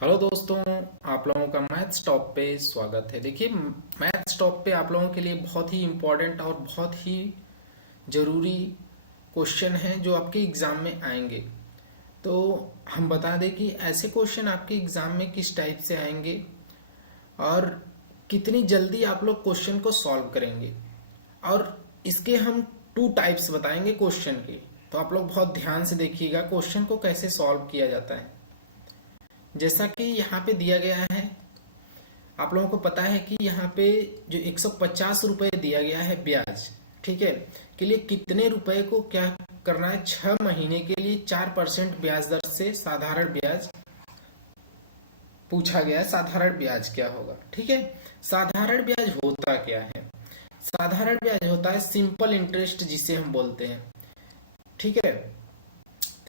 Hello दोस्तों, आप लोगों का मैथ्स टॉप पे स्वागत है। देखिए, मैथ्स टॉप पे आप लोगों के लिए बहुत ही इम्पोर्टेंट और बहुत ही ज़रूरी क्वेश्चन है जो आपके एग्ज़ाम में आएंगे। तो हम बता दें कि ऐसे क्वेश्चन आपके एग्ज़ाम में किस टाइप से आएंगे और कितनी जल्दी आप लोग क्वेश्चन को सॉल्व करेंगे। और इसके हम टू टाइप्स बताएंगे क्वेश्चन के। तो आप लोग बहुत ध्यान से देखिएगा क्वेश्चन को कैसे सॉल्व किया जाता है। जैसा कि यहाँ पे दिया गया है, आप लोगों को पता है कि यहाँ पे जो 150 रुपए दिया गया है ब्याज, ठीक है, के लिए कितने रुपए को क्या करना है, 6 महीने के लिए 4% ब्याज दर से साधारण ब्याज पूछा गया है। साधारण ब्याज क्या होगा, ठीक है। साधारण ब्याज होता क्या है? साधारण ब्याज होता है सिंपल इंटरेस्ट जिसे हम बोलते हैं, ठीक है।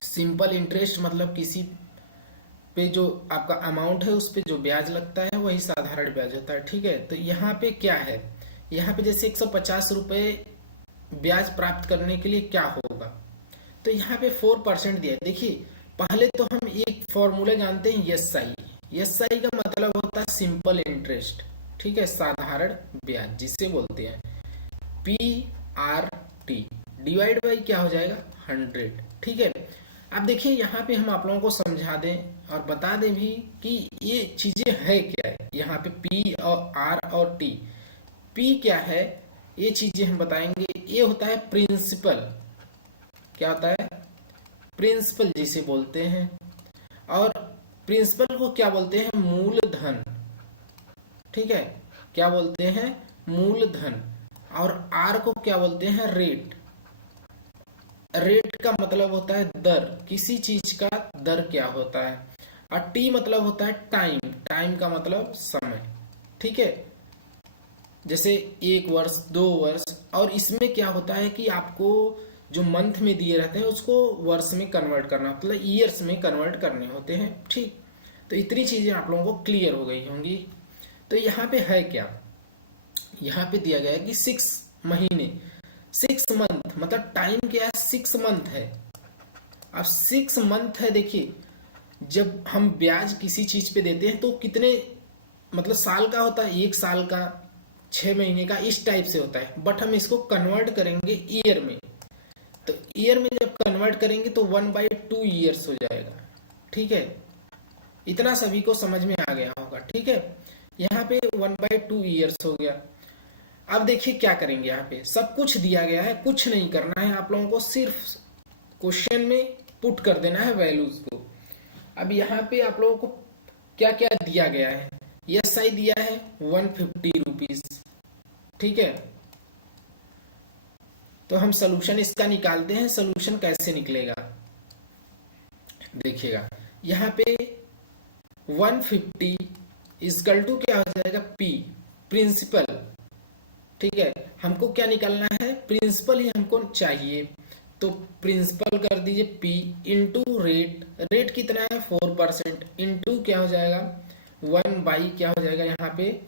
सिंपल इंटरेस्ट मतलब किसी पे जो आपका अमाउंट है उस पे जो ब्याज लगता है वही साधारण ब्याज होता है, ठीक है। तो यहाँ पे क्या है, यहाँ पे जैसे 150 रुपए ब्याज प्राप्त करने के लिए क्या होगा, तो यहाँ पे 4% दिया है। देखिए, पहले तो हम एक फॉर्मूला जानते हैं, एसआई का मतलब होता है सिंपल इंटरेस्ट, ठीक है, साधारण ब्याज जिसे बोलते हैं। PRT डिवाइड बाई क्या हो जाएगा, 100, ठीक है। अब देखिए, यहाँ पे हम आप लोगों को समझा दें और बता दें भी कि ये चीजें है क्या है। यहाँ पे P और R और T, P क्या है ये चीजें हम बताएंगे। ये होता है प्रिंसिपल, क्या होता है, प्रिंसिपल जिसे बोलते हैं। और प्रिंसिपल को क्या बोलते हैं, मूलधन, ठीक है, क्या बोलते हैं, मूलधन। और R को क्या बोलते हैं, रेट। रेट का मतलब होता है दर, किसी चीज का दर क्या होता है। और टी मतलब होता है टाइम, टाइम का मतलब समय, ठीक है। जैसे 1 वर्ष, 2 वर्ष। और इसमें क्या होता है कि आपको जो मंथ में दिए रहते हैं उसको वर्ष में कन्वर्ट करना, मतलब ईयर्स में कन्वर्ट करने होते हैं, ठीक। तो इतनी चीजें आप लोगों को क्लियर हो गई होंगी। तो यहाँ पे है क्या, यहाँ पे दिया गया है कि 6 महीने, 6 मंथ मतलब टाइम क्या है, 6 मंथ है। अब 6 मंथ है। देखिए, जब हम ब्याज किसी चीज पे देते हैं तो कितने मतलब साल का होता है, 1 साल का, 6 महीने का, इस टाइप से होता है। बट हम इसको कन्वर्ट करेंगे ईयर में। तो ईयर में जब कन्वर्ट करेंगे तो 1/2 ईयर्स हो जाएगा, ठीक है। इतना सभी को समझ में आ गया होगा, ठीक है। यहाँ पे 1/2 ईयर्स हो गया। अब देखिए क्या करेंगे, यहाँ पे सब कुछ दिया गया है, कुछ नहीं करना है आप लोगों को, सिर्फ क्वेश्चन में पुट कर देना है वैल्यूज को। अब यहाँ पे आप लोगों को क्या क्या दिया गया है, एसआई दिया है 150 रुपीज, ठीक है। तो हम सोल्यूशन इसका निकालते हैं। सोल्यूशन कैसे निकलेगा, देखिएगा, यहाँ पे 150 इजकल टू क्या हो जाएगा, पी, प्रिंसिपल, ठीक है। हमको क्या निकालना है, प्रिंसिपल ही हमको चाहिए। तो प्रिंसिपल कर दीजिए P इंटू रेट, रेट कितना है 4%, इंटू क्या हो जाएगा 1 बाई क्या हो जाएगा, यहाँ पे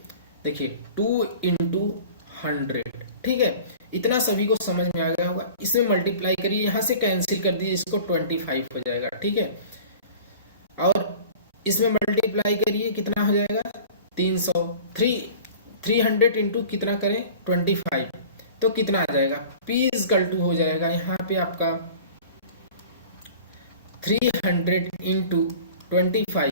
देखिए 2 × 100, ठीक है। इतना सभी को समझ में आ गया होगा। इसमें मल्टीप्लाई करिए, यहाँ से कैंसिल कर दीजिए, इसको 25 हो जाएगा, ठीक है। और इसमें मल्टीप्लाई करिए, कितना हो जाएगा 300, 300 इंटू कितना करें 25, तो कितना आ जाएगा, P इजकल टू हो जाएगा यहाँ पे आपका 300 इंटू 25,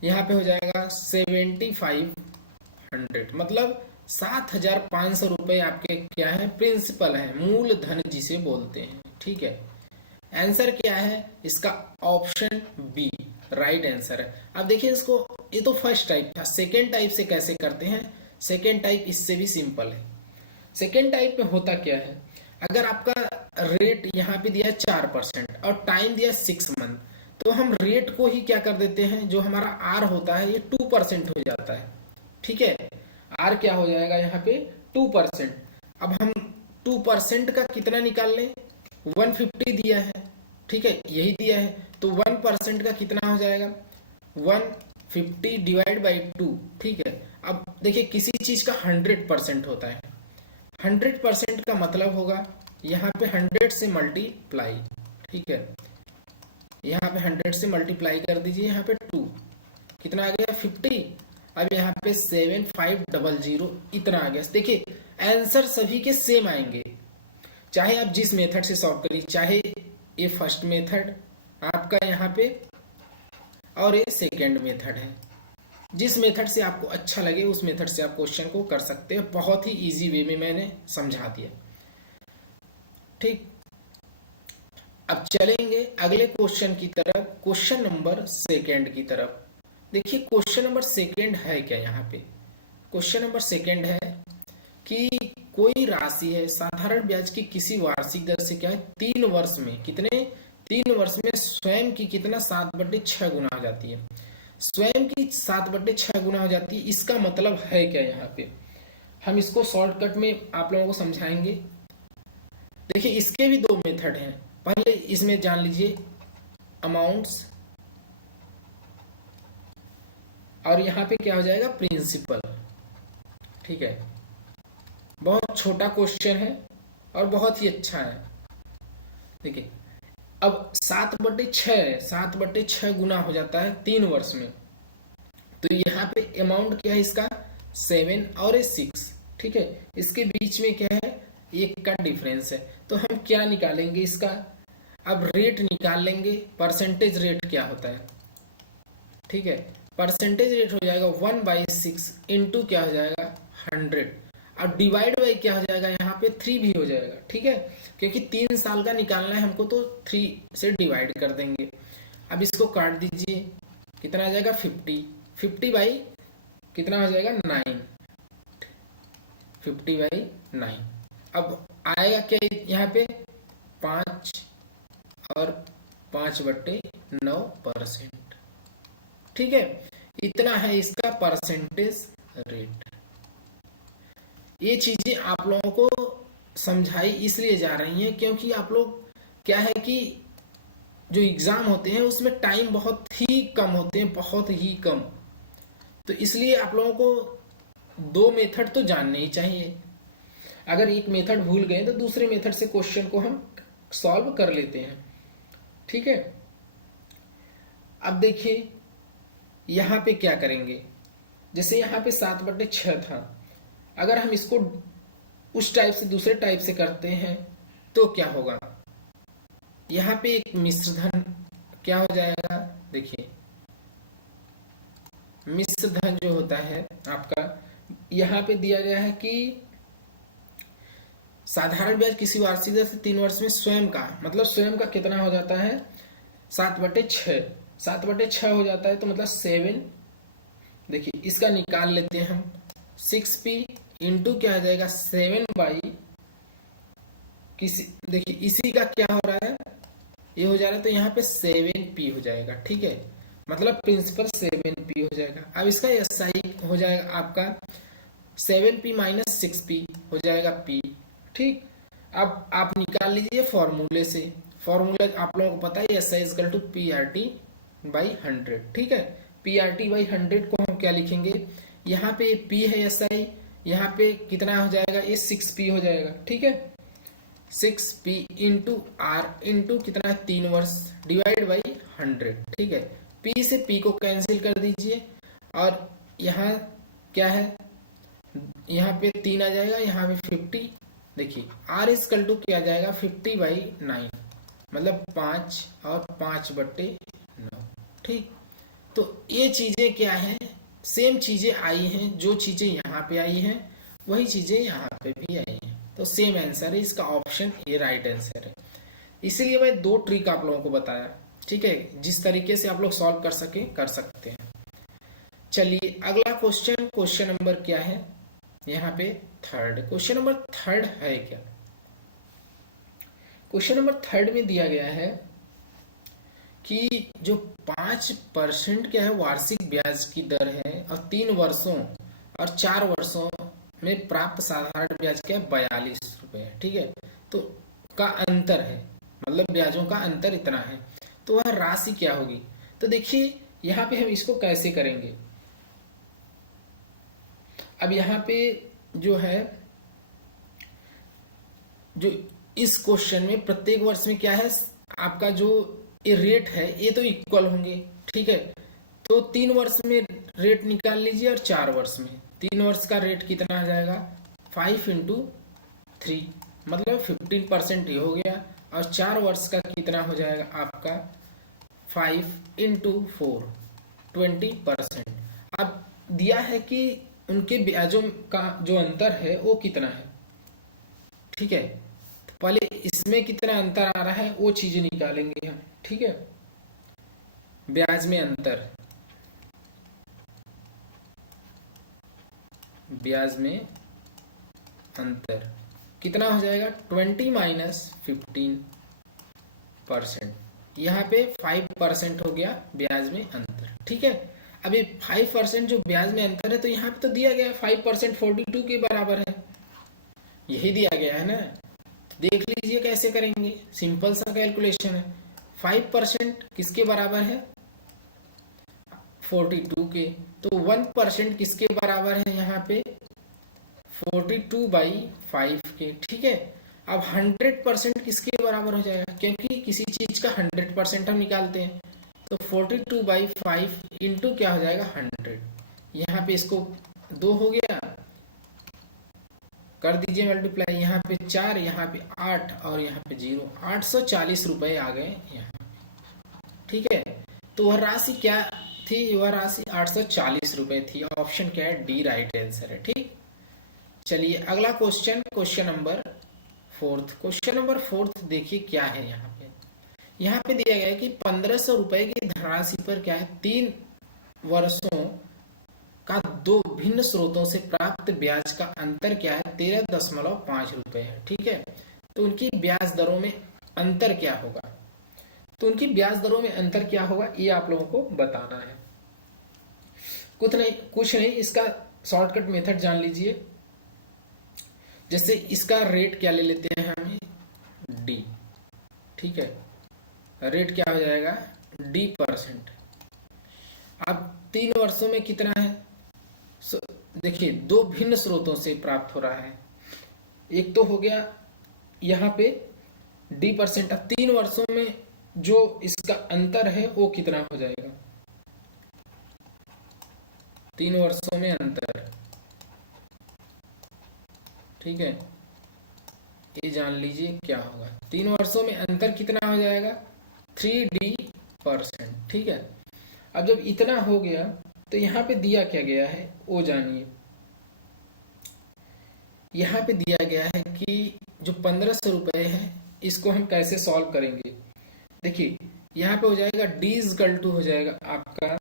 यहाँ पे हो जाएगा 7500, मतलब 7500 रुपए आपके क्या है, प्रिंसिपल है, मूलधन जिसे बोलते हैं, ठीक है। आंसर क्या है इसका, ऑप्शन बी राइट आंसर है। अब देखिए इसको, ये तो फर्स्ट टाइप था। सेकेंड टाइप से कैसे करते हैं, सेकेंड टाइप इससे भी सिंपल है। सेकेंड टाइप में होता क्या है, अगर आपका रेट यहाँ पे दिया 4% और टाइम दिया 6 मंथ, तो हम रेट को ही क्या कर देते हैं, जो हमारा आर होता है ये 2% हो जाता है, ठीक है। आर क्या हो जाएगा यहाँ पे 2%। अब हम 2% का कितना निकाल लें, 150 दिया है, ठीक है, यही दिया है। तो 1% का कितना हो जाएगा 150 डिवाइड बाई 2, ठीक है। अब देखिए किसी चीज का 100% होता है, 100% का मतलब होगा यहाँ पे 100 से मल्टीप्लाई, ठीक है। यहाँ पे 100 से मल्टीप्लाई कर दीजिए, यहाँ पे 2, कितना आ गया 50। अब यहाँ पे 7500 इतना आ गया। देखिए आंसर सभी के सेम आएंगे, चाहे आप जिस मेथड से सॉल्व करिए, चाहे ये फर्स्ट मेथड आपका यहाँ पे और ये सेकेंड मेथड है। जिस मेथड से आपको अच्छा लगे उस मेथड से आप क्वेश्चन को कर सकते हैं। बहुत ही इजी वे में मैंने समझा दिया। ठीक, अब चलेंगे अगले क्वेश्चन की तरफ, क्वेश्चन नंबर सेकेंड की तरफ। देखिए क्वेश्चन नंबर सेकेंड है क्या, यहाँ पे क्वेश्चन नंबर सेकेंड है कि कोई राशि है साधारण ब्याज की किसी वार्षिक दर से क्या है 3 वर्ष में कितने 3 वर्ष में स्वयं की कितना 7/6 गुना हो जाती है। स्वयं की 7/6 गुना हो जाती है, इसका मतलब है क्या। यहाँ पे हम इसको शॉर्टकट में आप लोगों को समझाएंगे। देखिए इसके भी 2 मेथड हैं। पहले इसमें जान लीजिए अमाउंट्स, और यहाँ पे क्या हो जाएगा प्रिंसिपल। ठीक है, बहुत छोटा क्वेश्चन है और बहुत ही अच्छा है। देखिए अब 7/6 गुना हो जाता है 3 वर्ष में, तो यहाँ पे अमाउंट क्या है इसका 7 और 6। ठीक है, इसके बीच में क्या है 1 का डिफरेंस है। तो हम क्या निकालेंगे इसका, अब रेट निकाल लेंगे। परसेंटेज रेट क्या होता है, ठीक है, परसेंटेज रेट हो जाएगा 1/6 इंटू क्या हो जाएगा 100, अब डिवाइड बाई क्या हो जाएगा यहाँ पे 3 भी हो जाएगा। ठीक है, क्योंकि 3 साल का निकालना है हमको तो 3 से डिवाइड कर देंगे। अब इसको काट दीजिए, कितना आ जाएगा 50 बाई कितना हो जाएगा 9, 50/9। अब आएगा क्या यहाँ पे 5 और 5/9%। ठीक है, इतना है इसका परसेंटेज रेट। ये चीजें आप लोगों को समझाई इसलिए जा रही हैं क्योंकि आप लोग क्या है कि जो एग्जाम होते हैं उसमें टाइम बहुत ही कम होते हैं, बहुत ही कम। तो इसलिए आप लोगों को 2 मेथड तो जानने ही चाहिए। अगर एक मेथड भूल गए तो दूसरे मेथड से क्वेश्चन को हम सॉल्व कर लेते हैं। ठीक है, अब देखिए यहां पे क्या करेंगे, जैसे यहां पे 7/6 था, अगर हम इसको उस टाइप से दूसरे टाइप से करते हैं तो क्या होगा, यहां पे एक मिश्र धन क्या हो जाएगा। देखिए मिश्र धन जो होता है आपका, यहां पे दिया गया है कि साधारण ब्याज किसी वार्षिक दर से 3 वर्ष में स्वयं का, मतलब स्वयं का कितना हो जाता है 7/6, 7/6 हो जाता है, तो मतलब 7। देखिए इसका निकाल लेते हैं हम 6p इंटू क्या आ जाएगा 7 किसी, देखिए इसी का क्या हो रहा है ये हो जा रहा है, तो यहाँ पे 7p हो जाएगा। ठीक है, मतलब प्रिंसिपल 7p हो जाएगा। अब इसका SI हो जाएगा आपका 7p माइनस 6p हो जाएगा p। ठीक, अब आप निकाल लीजिए फॉर्मूले से, फॉर्मूला आप लोगों को पता है SI इक्वल टू PRT/100। ठीक है, PRT/100 को हम क्या लिखेंगे, यहाँ पे P है SI, यहाँ पे कितना हो जाएगा ये 6p हो जाएगा। ठीक है, 6p इंटू R इंटू कितना 3 वर्ष डिवाइड बाई 100। ठीक है, P से P को कैंसिल कर दीजिए और यहाँ क्या है, यहाँ पे 3 आ जाएगा, यहाँ पे 50। देखिए R इक्वल टू क्या जाएगा 50/9, मतलब 5 और 5/9। ठीक, तो ये चीजें क्या है, सेम चीजें आई हैं, जो चीजें यहाँ पे आई हैं वही चीजें यहाँ पे भी आई हैं, तो सेम आंसर है इसका, ऑप्शन ए राइट आंसर है। इसीलिए मैं 2 ट्रिक आप लोगों को बताया। ठीक है, जिस तरीके से आप लोग सॉल्व कर सके कर सकते हैं। चलिए अगला क्वेश्चन, क्वेश्चन नंबर क्या है यहाँ पे थर्ड, क्वेश्चन नंबर थर्ड है क्या, क्वेश्चन नंबर थर्ड में दिया गया है कि जो 5% क्या है वार्षिक ब्याज की दर है और 3 वर्षों और 4 वर्षों में प्राप्त साधारण ब्याज क्या है 42 रुपए है। ठीक है, तो का अंतर है, मतलब ब्याजों का अंतर इतना है, तो वह राशि क्या होगी। तो देखिए यहाँ पे हम इसको कैसे करेंगे। अब यहाँ पे जो है, जो इस क्वेश्चन में प्रत्येक वर्ष में क्या है आपका जो ये रेट है ये तो इक्वल होंगे। ठीक है, तो 3 वर्ष में रेट निकाल लीजिए और 4 वर्ष में। 3 वर्ष का रेट कितना आ जाएगा, 5 इंटू 3 मतलब 15% ये हो गया। और 4 वर्ष का कितना हो जाएगा आपका, 5 इंटू 4 20%। अब दिया है कि उनके ब्याजों का जो अंतर है वो कितना है, ठीक है। तो पहले इसमें कितना अंतर आ रहा है वो चीजें निकालेंगे हम, ठीक है। ब्याज में अंतर, ब्याज में अंतर कितना हो जाएगा, 20 माइनस 15%। यहाँ पे 5% हो गया ब्याज में अंतर, ठीक है। अभी 5% जो ब्याज में अंतर है, तो यहाँ पे तो दिया गया 5% 42 के बराबर है, यही दिया गया है ना। तो देख लीजिए कैसे करेंगे, सिंपल सा कैलकुलेशन है। 5% किसके बराबर है, 42 के। तो 1% किसके बराबर है यहाँ पे, 42/5 के, ठीक है। अब 100% किसके बराबर हो जाएगा, क्योंकि किसी चीज का 100% हम निकालते हैं। तो 42/5 इंटू क्या हो जाएगा 100। यहाँ पे इसको 2 हो गया, कर दीजिए मल्टीप्लाई। यहाँ पे 4, यहाँ पे 8 और यहाँ पे 0, 840 रुपए आ गए यहाँ, ठीक है। तो वह राशि क्या थी, वह राशि 840 रुपए थी। ऑप्शन क्या है, डी राइट आंसर है, ठीक। चलिए अगला question, question number 4। Question number 4 देखिए क्या है। यहाँ पे दिया गया है कि 1500 रुपए की धनराशि पर क्या है, 3 वर्षों का 2 भिन्न स्रोतों से प्राप्त ब्याज का अंतर क्या है, 13.5 रुपए है, ठीक है। तो उनकी ब्याज दरों में अंतर क्या होगा, तो उनकी ब्याज दरों में अंतर क्या होगा ये आप लोगों को बताना है। कुछ नहीं, इसका शॉर्टकट मेथड जान लीजिए। जैसे इसका रेट क्या ले लेते हैं हम, डी, ठीक है। रेट क्या हो जाएगा, D%। अब 3 वर्षों में कितना है, देखिए 2 भिन्न स्रोतों से प्राप्त हो रहा है। एक तो हो गया यहाँ पे D%। अब 3 वर्षों में जो इसका अंतर है वो कितना हो जाएगा, 3 वर्षों में अंतर, ठीक है। ये जान लीजिए क्या होगा, 3 वर्षों में अंतर कितना हो जाएगा, 3D%, ठीक है। अब जब इतना हो गया तो यहाँ पे दिया क्या गया है वो जानिए। यहाँ पे दिया गया है कि जो 1500 रुपए है इसको हम कैसे सॉल्व करेंगे। देखिए यहाँ पे हो जाएगा D हो जाएगा आपका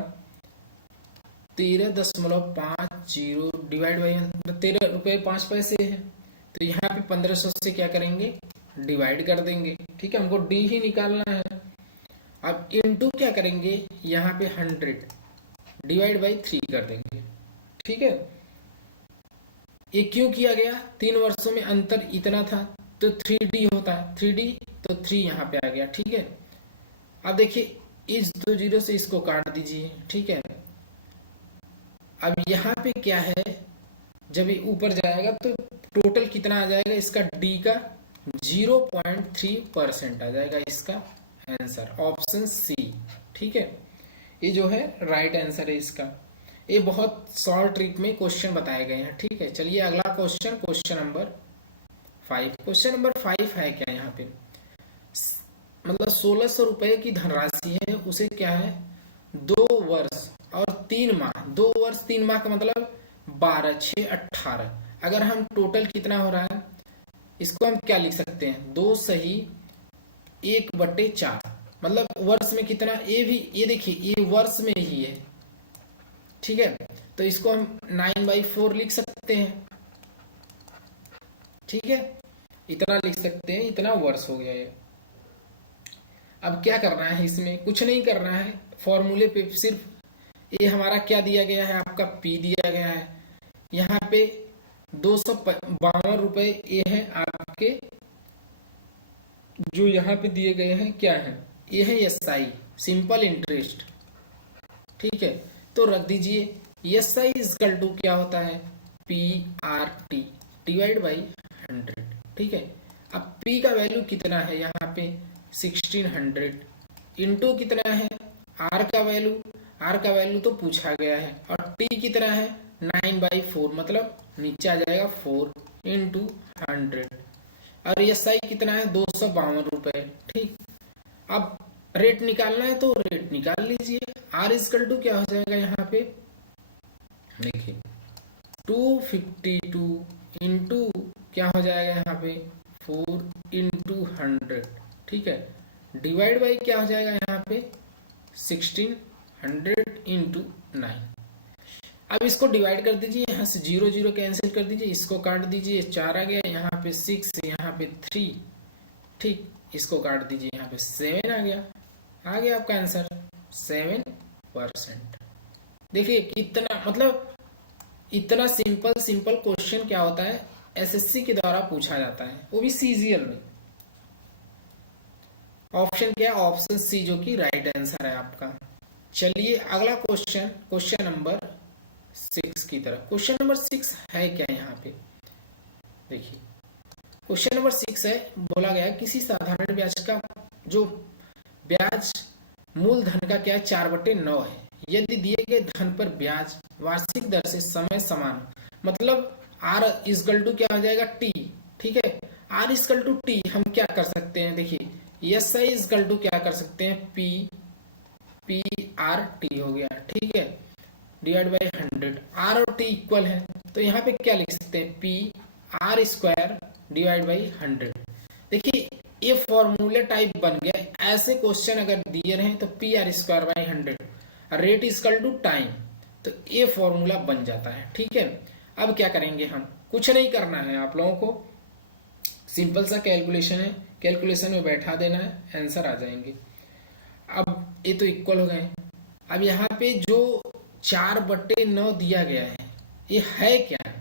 13.50 डिवाइड बाई 13 रुपये 5 पैसे है। तो यहाँ पे 1500 से क्या करेंगे, डिवाइड कर देंगे, ठीक है। हमको डी ही निकालना है। अब इनटू क्या करेंगे, यहाँ पे 100 डिवाइड बाई 3 कर देंगे, ठीक है। ये क्यों किया गया, 3 वर्षों में अंतर इतना था तो 3D होता है, 3D तो 3 यहाँ पे आ गया, ठीक है। अब देखिए इस 2 जीरो से इसको काट दीजिए, ठीक है। अब यहाँ पे क्या है, जब ये ऊपर जाएगा तो टोटल कितना आ जाएगा इसका, डी का 0.3% आ जाएगा इसका आंसर, ऑप्शन सी, ठीक है। ये जो है राइट आंसर है इसका। ये बहुत शॉर्ट ट्रिक में क्वेश्चन बताए गए हैं, ठीक है। चलिए अगला question, question number 5। Question number 5 है क्या, यहाँ पे मतलब 1600 रुपए की धनराशि है, उसे क्या है 2 वर्ष और 3 माह, 2 वर्ष 3 माह का मतलब 12, 6, 18। अगर हम टोटल कितना हो रहा है, इसको हम क्या लिख सकते हैं, 2 सही 1/4, मतलब वर्ष में कितना, ये भी ये देखिए ये वर्ष में ही है, ठीक है। तो इसको हम 9/4 लिख सकते हैं, ठीक है। इतना लिख सकते हैं, इतना वर्ष हो गया ये। अब क्या करना है, इसमें कुछ नहीं करना है, फॉर्मूले पे सिर्फ ये हमारा क्या दिया गया है, आपका P दिया गया है। यहाँ पे 252 रुपए ये है आपके, जो यहाँ पे दिए गए हैं क्या है, ये है SI सिंपल इंटरेस्ट, ठीक है। तो रख दीजिए SI इक्वल टू क्या होता है, PRT डिवाइड बाई 100, ठीक है। अब P का वैल्यू कितना है यहाँ पे 1600 इंटू कितना है R का वैल्यू, आर का वैल्यू तो पूछा गया है, और टी कितना है 9/4, मतलब नीचे आ जाएगा 4 इंटू 100, और एस आई कितना है 252 रुपए। ठीक, अब रेट निकालना है तो रेट निकाल लीजिए। आर इजकल टू क्या हो जाएगा यहाँ पे, देखिए 252 इंटू क्या हो जाएगा यहाँ पे 4 इंटू 100, ठीक है, डिवाइड बाई क्या हो जाएगा यहाँ पे 1600 इंटू 9। अब इसको डिवाइड कर दीजिए, यहाँ से 0 0 कैंसिल कर दीजिए, इसको काट दीजिए, 4 आ गया, यहाँ पे 6, यहाँ पे 3, ठीक, इसको काट दीजिए, यहाँ पे 7 आ गया आपका आंसर 7%। देखिए कितना, मतलब इतना सिंपल क्वेश्चन क्या होता है एसएससी के द्वारा पूछा जाता है, वो भी सीजीएल में। ऑप्शन क्या है, ऑप्शन सी जो कि राइट आंसर है आपका। चलिए अगला क्वेश्चन, क्वेश्चन नंबर 6 की तरफ। क्वेश्चन नंबर 6 है क्या यहाँ पे, देखिए क्वेश्चन नंबर 6 है, बोला गया किसी साधारण ब्याज का जो ब्याज मूलधन का क्या है 4/9 है, यदि दिए गए धन पर ब्याज वार्षिक दर से समय समान, मतलब आर इजकल टू क्या हो जाएगा टी, ठीक है, आर इजकल टू टी हम क्या कर सकते हैं, देखिए एस आई इजकल टू क्या कर सकते हैं पी आर टी हो गया, ठीक है, डिवाइड बाई 100, आर और टी इक्वल है, तो यहाँ पे क्या लिख सकते हैं P R square divide by 100। देखिए ये फॉर्मूले टाइप बन गया। ऐसे क्वेश्चन अगर दिए रहे तो P R square by 100, rate is equal to time, तो ये फॉर्मूला बन जाता है, ठीक है। अब क्या करेंगे, हम कुछ नहीं करना है, आप लोगों को सिंपल सा कैलकुलेशन है, कैलकुलेशन में बैठा देना है, आंसर आ जाएंगे। अब ये तो इक्वल हो गए। अब यहाँ पे जो 4/9 दिया गया है, ये है क्या,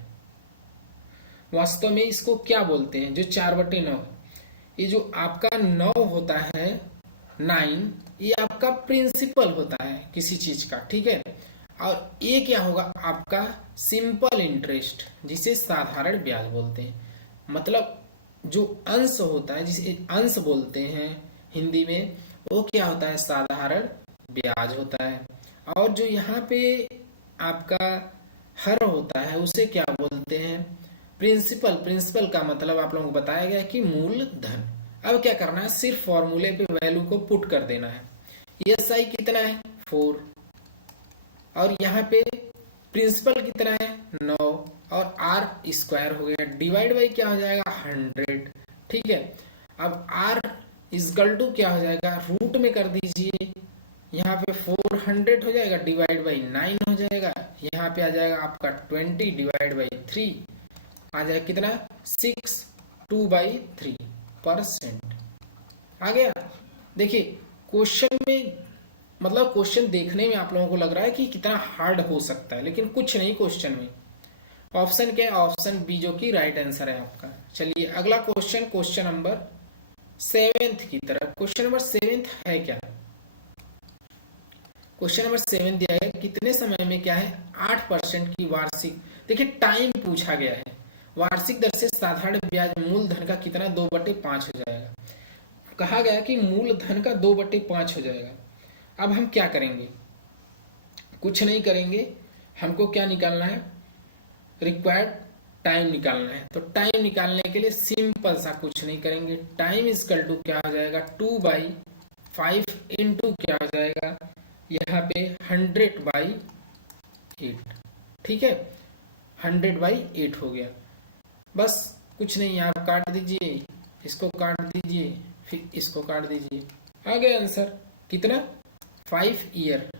वास्तव में इसको क्या बोलते हैं, जो 4/9, ये जो आपका 9 होता है 9, ये आपका प्रिंसिपल होता है किसी चीज का, ठीक है, और ये क्या होगा आपका सिंपल इंटरेस्ट, जिसे साधारण ब्याज बोलते हैं। मतलब जो अंश होता है, जिसे अंश बोलते हैं हिंदी में, वो क्या होता है साधारण ब्याज होता है। और जो यहाँ पे आपका हर होता है उसे क्या बोलते हैं प्रिंसिपल। प्रिंसिपल का मतलब आप लोगों को बताया गया कि मूलधन। अब क्या करना है, सिर्फ फॉर्मूले पे वैल्यू को पुट कर देना है। एस आई कितना है 4, और यहाँ पे प्रिंसिपल कितना है 9, और आर स्क्वायर हो गया, डिवाइड बाई क्या हो जाएगा 100, ठीक है। अब आर इजकल टू क्या हो जाएगा, रूट में कर दीजिए, यहाँ पे 400 हो जाएगा, डिवाइड बाई 9 हो जाएगा, यहाँ पे आ जाएगा आपका 20 डिवाइड बाई 3 आ जाएगा कितना 62/3% आ गया। देखिए क्वेश्चन में, मतलब क्वेश्चन देखने में आप लोगों को लग रहा है कि कितना हार्ड हो सकता है, लेकिन कुछ नहीं क्वेश्चन में। ऑप्शन क्या है, ऑप्शन बी जो कि राइट आंसर है आपका। चलिए अगला क्वेश्चन, क्वेश्चन नंबर 7 की तरफ। क्वेश्चन नंबर 7 है क्या, क्वेश्चन नंबर 7 दिया है कितने समय में क्या है 8% की वार्षिक, देखिए टाइम पूछा गया है, वार्षिक दर से साधारण ब्याज मूलधन का कितना 2/5 हो जाएगा। कहा गया कि मूलधन का 2/5 हो जाएगा। अब हम क्या करेंगे, कुछ नहीं करेंगे, हमको क्या निकालना है, रिक्वायर्ड टाइम निकालना है। तो टाइम निकालने के लिए सिंपल सा कुछ नहीं करेंगे, टाइम इजकल टू क्या हो जाएगा 2/5 इंटू क्या हो जाएगा यहाँ पे 100/8, ठीक है, 100/8 हो गया। बस कुछ नहीं, आप काट दीजिए, इसको काट दीजिए, फिर इसको काट दीजिए, आ गया आंसर कितना 5 ईयर,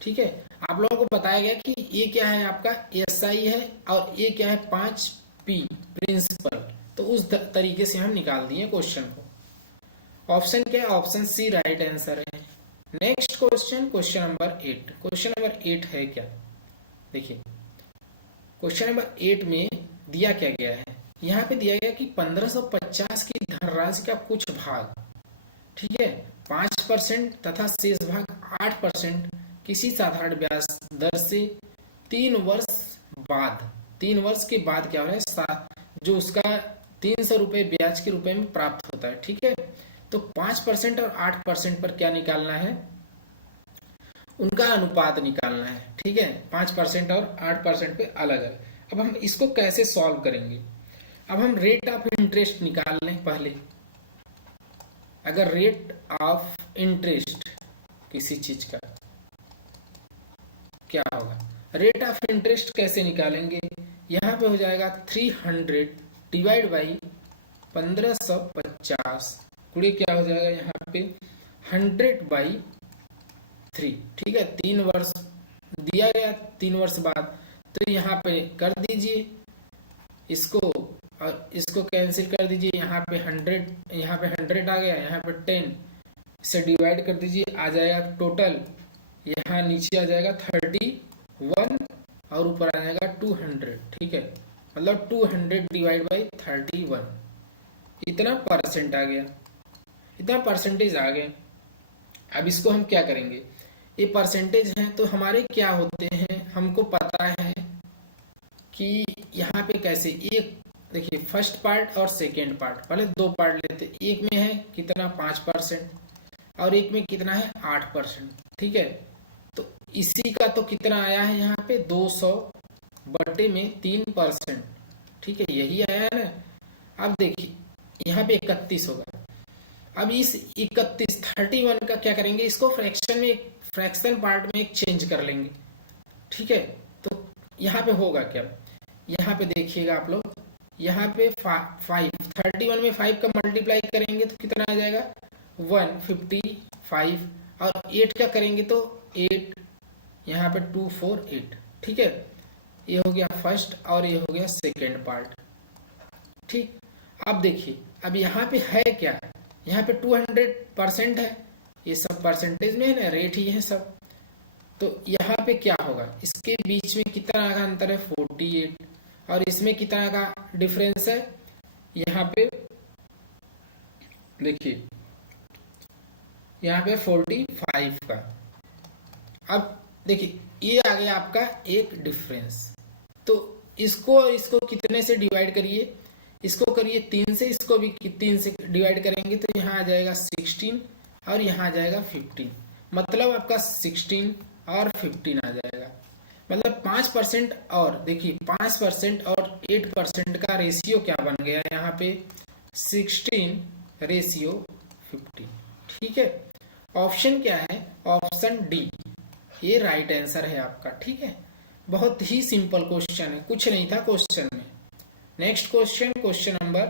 ठीक है। आप लोगों को बताया गया कि ये क्या है आपका एसआई है, और ये क्या है 5P प्रिंसिपल, तो उस तरीके से हम निकाल दिए क्वेश्चन को। ऑप्शन क्या है, ऑप्शन सी राइट आंसर है। Next question, question number 8। Question number 8 है क्या, देखिए क्वेश्चन नंबर 8 में दिया क्या गया है, यहाँ पे दिया गया कि 1550 की धनराशि का कुछ भाग, ठीक है, 5% तथा शेष भाग 8% किसी साधारण ब्याज दर से 3 वर्ष बाद, 3 वर्ष के बाद क्या हो रहा है जो उसका 300 रुपए ब्याज के रूप में प्राप्त होता है, ठीक है। तो 5% और 8% पर क्या निकालना है, उनका अनुपात निकालना है। ठीक है, 5% और 8% पे अलग है। अब हम इसको कैसे सॉल्व करेंगे, अब हम रेट ऑफ इंटरेस्ट निकाल लें पहले। अगर रेट ऑफ इंटरेस्ट किसी चीज का क्या होगा, रेट ऑफ इंटरेस्ट कैसे निकालेंगे, यहाँ पे हो जाएगा 300 डिवाइड बाई 1550 गुणे क्या हो जाएगा यहाँ पे 100/3। ठीक है, 3 वर्ष दिया गया, 3 वर्ष बाद, तो यहाँ पे कर दीजिए इसको और इसको कैंसिल कर दीजिए। यहाँ पे 100, यहाँ पे 100 आ गया, यहाँ पे 10 से डिवाइड कर दीजिए, आ जाएगा टोटल, यहाँ नीचे आ जाएगा 31 और ऊपर आ जाएगा 200। ठीक है, मतलब 200 डिवाइड बाई 31, इतना परसेंट आ गया, इतना परसेंटेज आ गया। अब इसको हम क्या करेंगे, ये परसेंटेज है तो हमारे क्या होते हैं, हमको पता है कि यहाँ पे कैसे, एक देखिए फर्स्ट पार्ट और सेकेंड पार्ट, पहले 2 पार्ट लेते, एक में है कितना 5% और एक में कितना है 8%। ठीक है, तो इसी का तो कितना आया है यहाँ पे 200/3%। ठीक है, यही आया है ना। अब देखिए यहाँ पे 31 होगा, अब इस 31 का क्या करेंगे, इसको फ्रैक्शन में, फ्रैक्शन पार्ट में एक चेंज कर लेंगे। ठीक है, तो यहाँ पे होगा क्या, यहाँ पे देखिएगा आप लोग, यहाँ पे 31 में 5 का मल्टीप्लाई करेंगे तो कितना आ जाएगा 155, और 8 का करेंगे तो 8, यहाँ पे 248। ठीक है, ये हो गया फर्स्ट और ये हो गया सेकेंड पार्ट। ठीक, अब देखिए अब यहाँ पे है क्या, यहाँ पे 200% है, ये सब परसेंटेज में है ना, रेट ही है सब। तो यहाँ पे क्या होगा, इसके बीच में कितना का अंतर है 48, और इसमें कितना का डिफरेंस है, यहाँ पे देखिए यहाँ पे 45 का। अब देखिए ये आ गया आपका एक डिफरेंस, तो इसको कितने से डिवाइड करिए, इसको करिए 3 से, इसको भी 3 से डिवाइड करेंगे तो यहाँ आ जाएगा 16 और यहाँ आ जाएगा 15, मतलब आपका 16 और 15 आ जाएगा। मतलब 5% और देखिए 5% और 8% का रेशियो क्या बन गया यहाँ पे 16:15। ठीक है, ऑप्शन क्या है, ऑप्शन डी, ये राइट आंसर है आपका। ठीक है, बहुत ही सिंपल क्वेश्चन है, कुछ नहीं था क्वेश्चन में। Next question, question number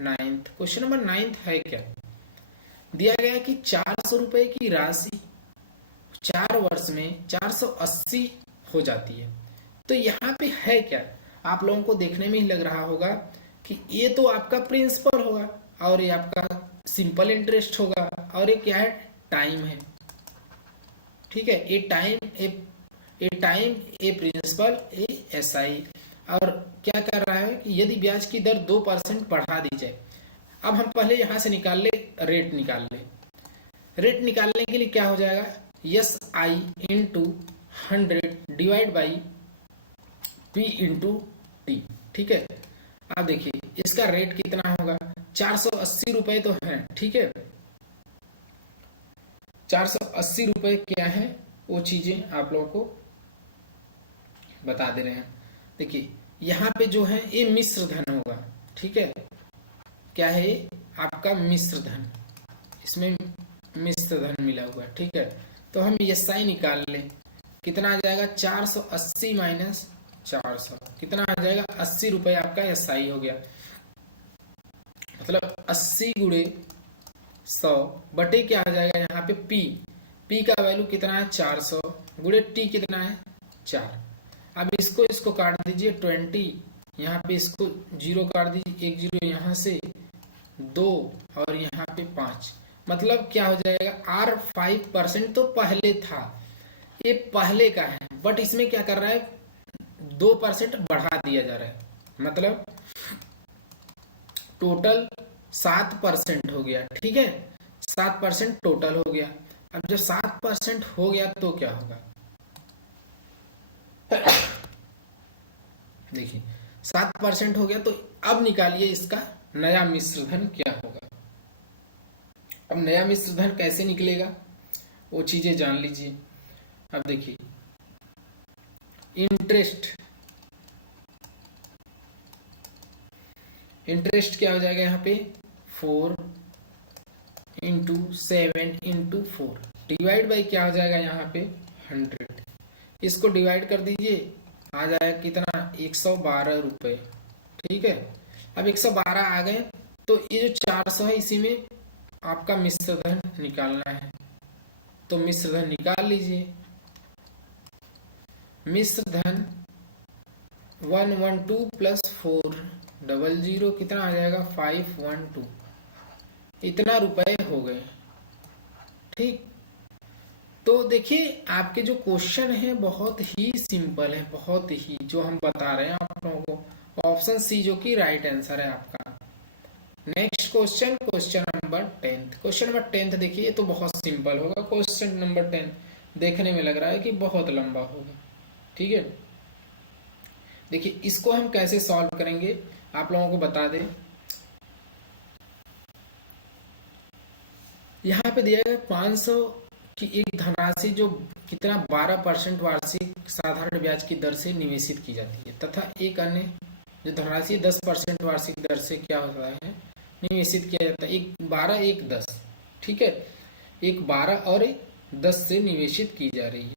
9। Question number 9 है क्या, दिया गया है कि 400 रुपए की राशि 4 वर्ष में 480 हो जाती है। तो यहाँ पे है क्या, आप लोगों को देखने में ही लग रहा होगा कि ये तो आपका प्रिंसिपल होगा और ये आपका सिंपल इंटरेस्ट होगा और ये क्या है, टाइम है। ठीक है, ये टाइम, ए प्रिंसिपल, ए एसआई, और क्या कर रहा है कि यदि ब्याज की दर 2% बढ़ा दी जाए। अब हम पहले यहां से निकाल ले, रेट निकाल ले। रेट निकालने के लिए क्या हो जाएगा, S I into 100 divide by P into T. ठीक है, अब देखिए इसका रेट कितना होगा, 480 रुपए तो है। ठीक है, 480 रुपए क्या है, वो चीजें आप लोगों को बता दे रहे हैं। देखिए यहाँ पे जो है ये मिश्र धन होगा। ठीक है, क्या है ये आपका मिश्र धन, इसमें मिश्र धन मिला हुआ है। ठीक है, तो हम एसआई निकाल लें, कितना आ जाएगा 480 माइनस 400, कितना आ जाएगा 80 रुपए आपका एसआई हो गया। मतलब 80 गुणे 100 बटे क्या आ जाएगा यहाँ पे पी का वैल्यू कितना है 400 गुणे टी कितना है 4। अब इसको काट दीजिए 20, यहाँ पे इसको 0 काट दीजिए, 1 0 यहाँ से 2 और यहाँ पे 5, मतलब क्या हो जाएगा R 5% तो पहले था, ये पहले का है, बट इसमें क्या कर रहा है 2% बढ़ा दिया जा रहा है, मतलब टोटल 7% हो गया। ठीक है, 7% टोटल हो गया। अब जब 7% हो गया तो क्या होगा, देखिए 7% हो गया, तो अब निकालिए इसका नया मिश्रधन क्या होगा। अब नया मिश्र धन कैसे निकलेगा वो चीजें जान लीजिए। अब देखिए इंटरेस्ट क्या हो जाएगा यहाँ पे 4 इंटू 7 इंटू 4 डिवाइड बाई क्या हो जाएगा यहाँ पे 100। इसको डिवाइड कर दीजिए, आ जाएगा कितना 112 रुपए। ठीक है, अब 112 आ गए तो ये जो 400 है इसी में आपका मिश्र धन निकालना है, तो मिश्र धन निकाल लीजिए। मिश्र धन 112 प्लस 400 कितना आ जाएगा 512, इतना रुपए हो गए। ठीक, तो देखिए आपके जो क्वेश्चन है बहुत ही सिंपल है, बहुत ही, जो हम बता रहे हैं आप लोगों को, ऑप्शन सी जो कि राइट आंसर है आपका। Next question, question number 10। Question number 10 देखिए, ये तो बहुत सिंपल होगा। क्वेश्चन नंबर 10 देखने में लग रहा है कि बहुत लंबा होगा। ठीक है, देखिए इसको हम कैसे सॉल्व करेंगे आप लोगों को बता दें। यहाँ पे दिया गया 500 की एक धनराशि जो कितना 12% वार्षिक साधारण ब्याज की दर से निवेशित की जाती है, तथा एक अन्य जो धनराशि 10% वार्षिक दर से क्या होता है निवेशित किया जाता है। एक 12 एक 10, ठीक है, एक 12 और एक 10 से निवेशित की जा रही है।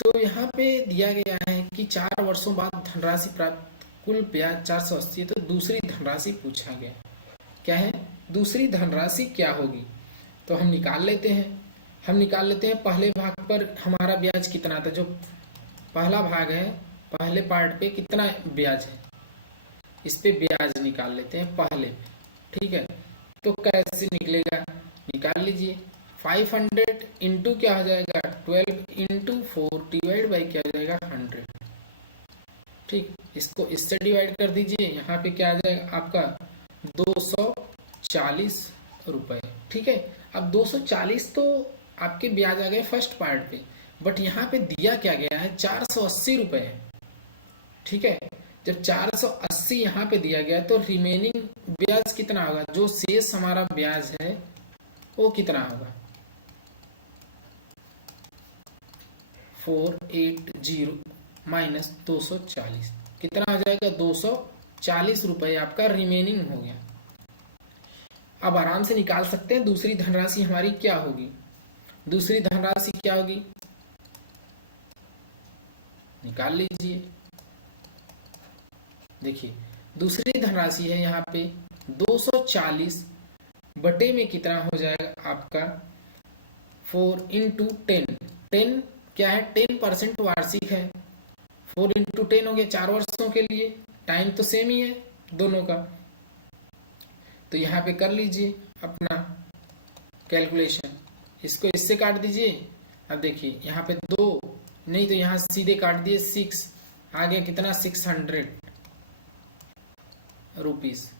तो यहाँ पे दिया गया है कि 4 वर्षों बाद धनराशि प्राप्त कुल ब्याज 480 है। तो दूसरी धनराशि पूछा गया, क्या है दूसरी धनराशि क्या होगी, तो हम निकाल लेते हैं। पहले भाग पर हमारा ब्याज कितना था, जो पहला भाग है पहले पार्ट पे कितना ब्याज है, इस पे ब्याज निकाल लेते हैं पहले पे। ठीक है, तो कैसे निकलेगा निकाल लीजिए। 500 इंटू क्या हो जाएगा 12 इंटू 4 डिवाइड बाई क्या हो जाएगा 100। ठीक, इसको इससे डिवाइड कर दीजिए, यहाँ पे क्या आ जाएगा आपका 240 रुपए। ठीक है, अब 240 तो आपके ब्याज आ गए फर्स्ट पार्ट पे, बट यहाँ पे दिया क्या गया है 480 रुपए है। ठीक है, जब 480 यहाँ पे दिया गया तो रिमेनिंग ब्याज कितना होगा, जो शेष हमारा ब्याज है वो कितना होगा 480 माइनस 240 कितना हो जाएगा 240 रुपए आपका रिमेनिंग हो गया। अब आराम से निकाल सकते हैं दूसरी धनराशि हमारी क्या होगी। दूसरी धनराशि क्या होगी निकाल लीजिए। देखिए दूसरी धनराशि है यहाँ पे 240 बटे में कितना हो जाएगा आपका 4 इंटू 10 क्या है 10% वार्षिक है। 4 इंटू 10 हो गया 4 वर्षों के लिए, टाइम तो सेम ही है दोनों का। तो यहाँ पे कर लीजिए अपना कैलकुलेशन, इसको इससे काट दीजिए। अब देखिए यहाँ पे 2 नहीं तो यहाँ सीधे काट दिए 6 आ गया कितना 600 रुपीज।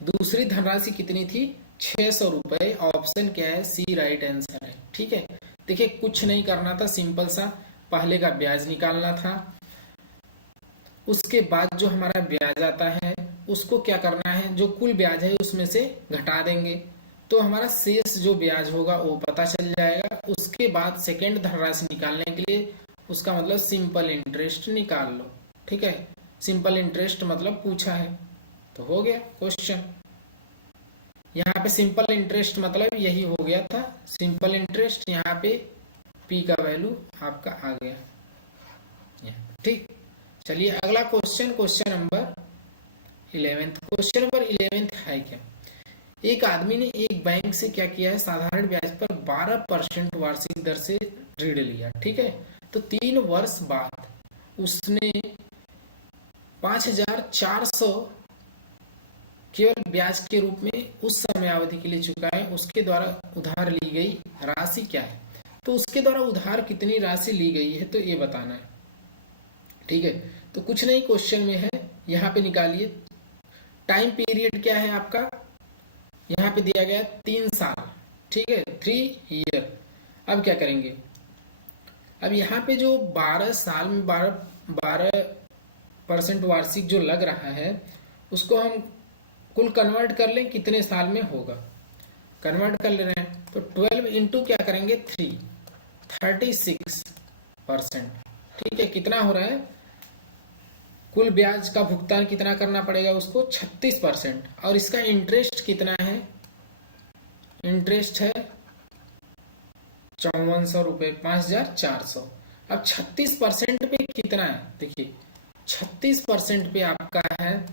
दूसरी धनराशि कितनी थी 600 रुपए। ऑप्शन क्या है सी राइट आंसर है। ठीक है, देखिए कुछ नहीं करना था, सिंपल सा पहले का ब्याज निकालना था, उसके बाद जो हमारा ब्याज आता है उसको क्या करना है जो कुल ब्याज है उसमें से घटा देंगे, तो हमारा शेष जो ब्याज होगा वो पता चल जाएगा। उसके बाद सेकेंड धनराशि निकालने के लिए उसका मतलब सिंपल इंटरेस्ट निकाल लो। ठीक है, सिंपल इंटरेस्ट मतलब पूछा है तो हो गया क्वेश्चन। यहाँ पे सिंपल इंटरेस्ट मतलब यही हो गया था, सिंपल इंटरेस्ट। यहाँ पे पी का वैल्यू आपका आ गया। ठीक, चलिए अगला question, question number 11। Question number 11 है क्या, एक आदमी ने एक बैंक से क्या किया है साधारण ब्याज पर 12% वार्षिक दर से ऋण लिया। ठीक है, तो 3 वर्ष बाद उसने 5400 केवल ब्याज के रूप में उस समय अवधि के लिए चुकाए। उसके द्वारा उधार ली गई राशि क्या है, तो उसके द्वारा उधार कितनी राशि ली गई है तो ये बताना है। ठीक है, तो कुछ नहीं क्वेश्चन में है, यहाँ पे निकालिए। टाइम पीरियड क्या है आपका, यहाँ पे दिया गया 3 साल। ठीक है, 3 ईयर। अब क्या करेंगे, अब यहाँ पे जो 12 साल में 12% वार्षिक जो लग रहा है उसको हम कुल कन्वर्ट कर लें कितने साल में होगा। कन्वर्ट कर ले रहे हैं, तो 12 इंटू क्या करेंगे 3, 36%। ठीक है, कितना हो रहा है, कुल ब्याज का भुगतान कितना करना पड़ेगा उसको 36%। और इसका इंटरेस्ट कितना है, इंटरेस्ट है 5400 रुपये, 5400। अब 36% पे कितना है, देखिए 36% पे आपका है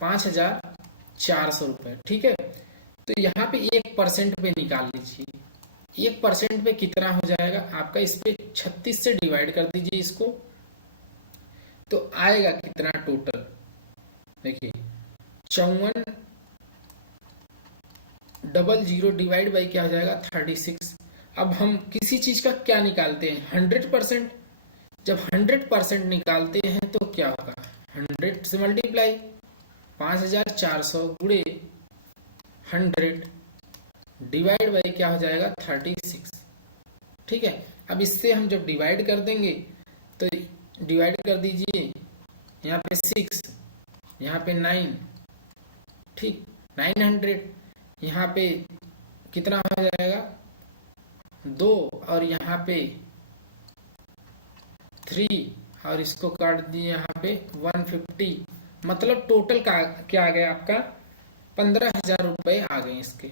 5400 रुपये। ठीक है, तो यहाँ पे 1% पे निकाल लीजिए, 1% पे कितना हो जाएगा आपका, इस पे 36 से डिवाइड कर दीजिए इसको, तो आएगा कितना टोटल, देखिए 5400 डिवाइड बाई क्या हो जाएगा 36। अब हम किसी चीज का क्या निकालते हैं 100%, जब 100% निकालते हैं तो क्या होगा 100 से मल्टीप्लाई, 5400 गुणे 100 डिवाइड बाई क्या हो जाएगा 36। ठीक है, अब इससे हम जब डिवाइड कर देंगे तो डिवाइड कर दीजिए, यहाँ पे 6, यहाँ पे 9, ठीक 900, यहाँ पे कितना हो जाएगा 2, और यहाँ पे 3, और इसको काट दिए यहाँ पे 150, मतलब टोटल का क्या आ गया आपका 15,000 रुपये आ गए इसके।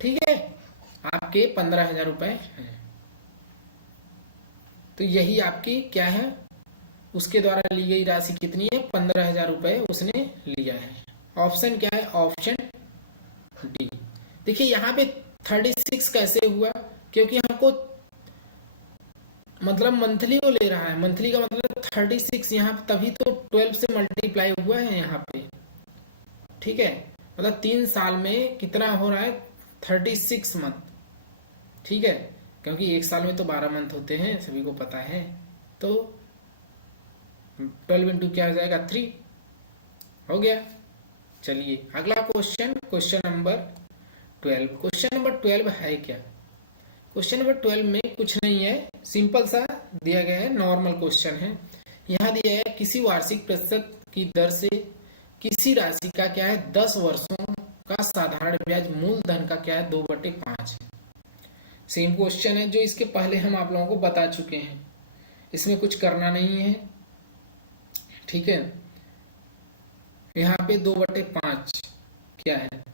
ठीक है, आपके 15,000 रुपये हैं, तो यही आपकी क्या है, उसके द्वारा ली गई राशि कितनी है 15,000 रुपये उसने लिया है। ऑप्शन क्या है, ऑप्शन डी। देखिए यहाँ पे 36 कैसे हुआ, क्योंकि हमको मतलब मंथली वो ले रहा है, मंथली का मतलब 36 यहाँ पे, तभी तो 12 से मल्टीप्लाई हुआ है यहाँ पे। ठीक है, मतलब 3 साल में कितना हो रहा है 36 मंथ। ठीक है, क्योंकि एक साल में तो 12 मंथ होते हैं, सभी को पता है, तो 12 इंटू क्या हो जाएगा 3 हो गया। चलिए अगला question, question number 12। Question number 12 है क्या, क्वेश्चन नंबर 12 में कुछ नहीं है, सिंपल सा दिया गया है, नॉर्मल क्वेश्चन है। यहाँ दिया है किसी वार्षिक प्रतिशत की दर से किसी राशि का क्या है 10 वर्षों का साधारण ब्याज मूलधन का क्या है 2/5 है। सेम क्वेश्चन है जो इसके पहले हम आप लोगों को बता चुके हैं, इसमें कुछ करना नहीं है। ठीक है, यहाँ पे 2/5 क्या है,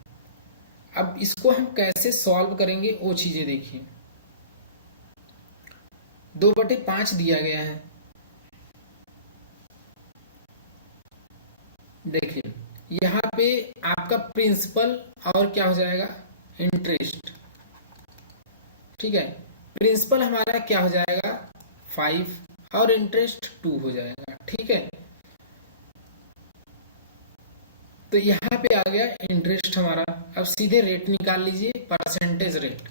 अब इसको हम कैसे सॉल्व करेंगे वो चीजें देखिए। 2/5 दिया गया है, देखिए यहाँ पे आपका प्रिंसिपल और क्या हो जाएगा इंटरेस्ट। ठीक है, प्रिंसिपल हमारा क्या हो जाएगा 5 और इंटरेस्ट 2 हो जाएगा। ठीक है, तो यहाँ पे आ गया इंटरेस्ट हमारा। अब सीधे रेट निकाल लीजिए, परसेंटेज रेट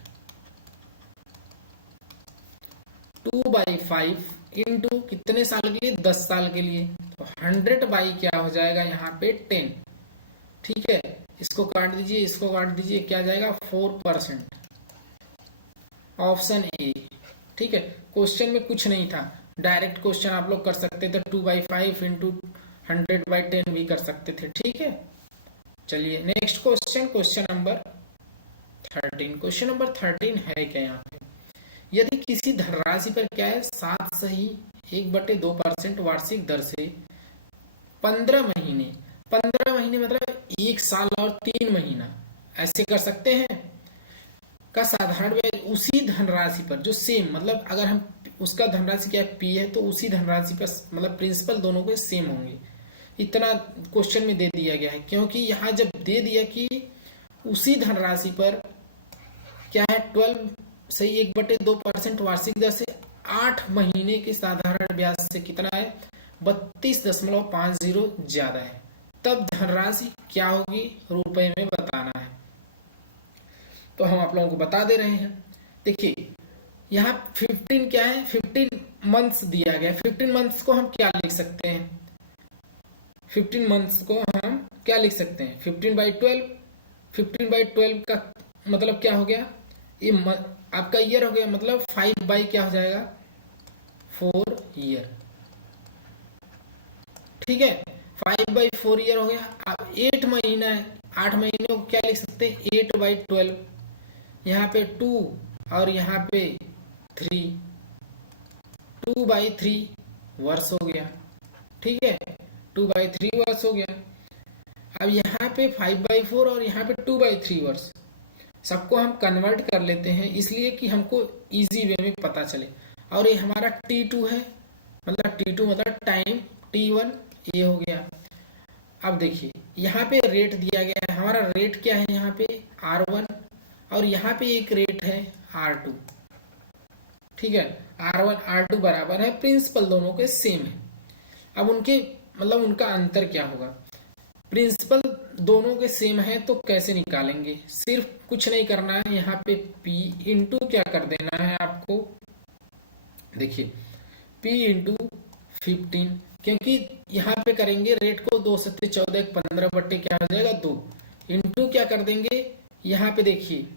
2/5 इंटू कितने साल के लिए 10 साल के लिए, तो 100 बाई क्या हो जाएगा यहाँ पे 10। ठीक है, इसको काट दीजिए, इसको काट दीजिए, क्या जाएगा 4%, ऑप्शन ए। ठीक है, क्वेश्चन में कुछ नहीं था, डायरेक्ट क्वेश्चन आप लोग कर सकते थे, 2/5 इंटू 100/10 भी कर सकते थे। ठीक है, चलिए next question, question number 13। Question number 13 है क्या यहाँ पे, यदि किसी धनराशि पर क्या है 7 सही 1/2% वार्षिक दर से 15 महीने, 15 महीने मतलब 1 साल और 3 महीना ऐसे कर सकते हैं का साधारण ब्याज उसी धनराशि पर जो सेम, मतलब अगर हम उसका धनराशि क्या पी है तो उसी धनराशि पर मतलब प्रिंसिपल दोनों के सेम होंगे, इतना क्वेश्चन में दे दिया गया है। क्योंकि यहाँ जब दे दिया कि उसी धनराशि पर क्या है 12 सही 1/2% वार्षिक दर से 8 महीने के साधारण ब्याज से कितना है 32.50 ज्यादा है, तब धनराशि क्या होगी रुपए में बताना है। तो हम आप लोगों को बता दे रहे हैं, देखिए यहाँ 15 क्या है 15 मंथ्स दिया गया, 15 मंथ्स को हम क्या लिख सकते हैं, 15 मंथ्स को हम क्या लिख सकते हैं 15/12, 15/12 का मतलब क्या हो गया, ये आपका ईयर हो गया, मतलब 5 बाई क्या हो जाएगा 4 ईयर। ठीक है, 5/4 ईयर हो गया। अब 8 महीना है, 8 महीने को क्या लिख सकते सकते हैं 8/12, यहाँ पे 2 और यहाँ पे 3, 2/3 वर्ष हो गया। ठीक है, 2/3 वर्ष हो गया। अब यहाँ पे 5/4 और यहाँ पे 2/3 वर्ष, सबको हम कन्वर्ट कर लेते हैं इसलिए कि हमको इजी वे में पता चले। और ये हमारा T2 है, मतलब T2 मतलब टाइम, T1 ये हो गया। अब देखिए यहाँ पे रेट दिया गया है, हमारा रेट क्या है यहाँ पे R1 और यहाँ पे एक रेट है R2। ठीक है, R1 R2 बराबर है, प्रिंसिपल दोनों के सेम है। अब उनके मतलब उनका अंतर क्या होगा, प्रिंसिपल दोनों के सेम है तो कैसे निकालेंगे, सिर्फ कुछ नहीं करना है, यहाँ पे P इंटू क्या कर देना है आपको, देखिए P इंटू 15, क्योंकि यहाँ पे करेंगे रेट को 2 से 14 15 बट्टे क्या हो जाएगा 2, इंटू क्या कर देंगे यहाँ पे देखिए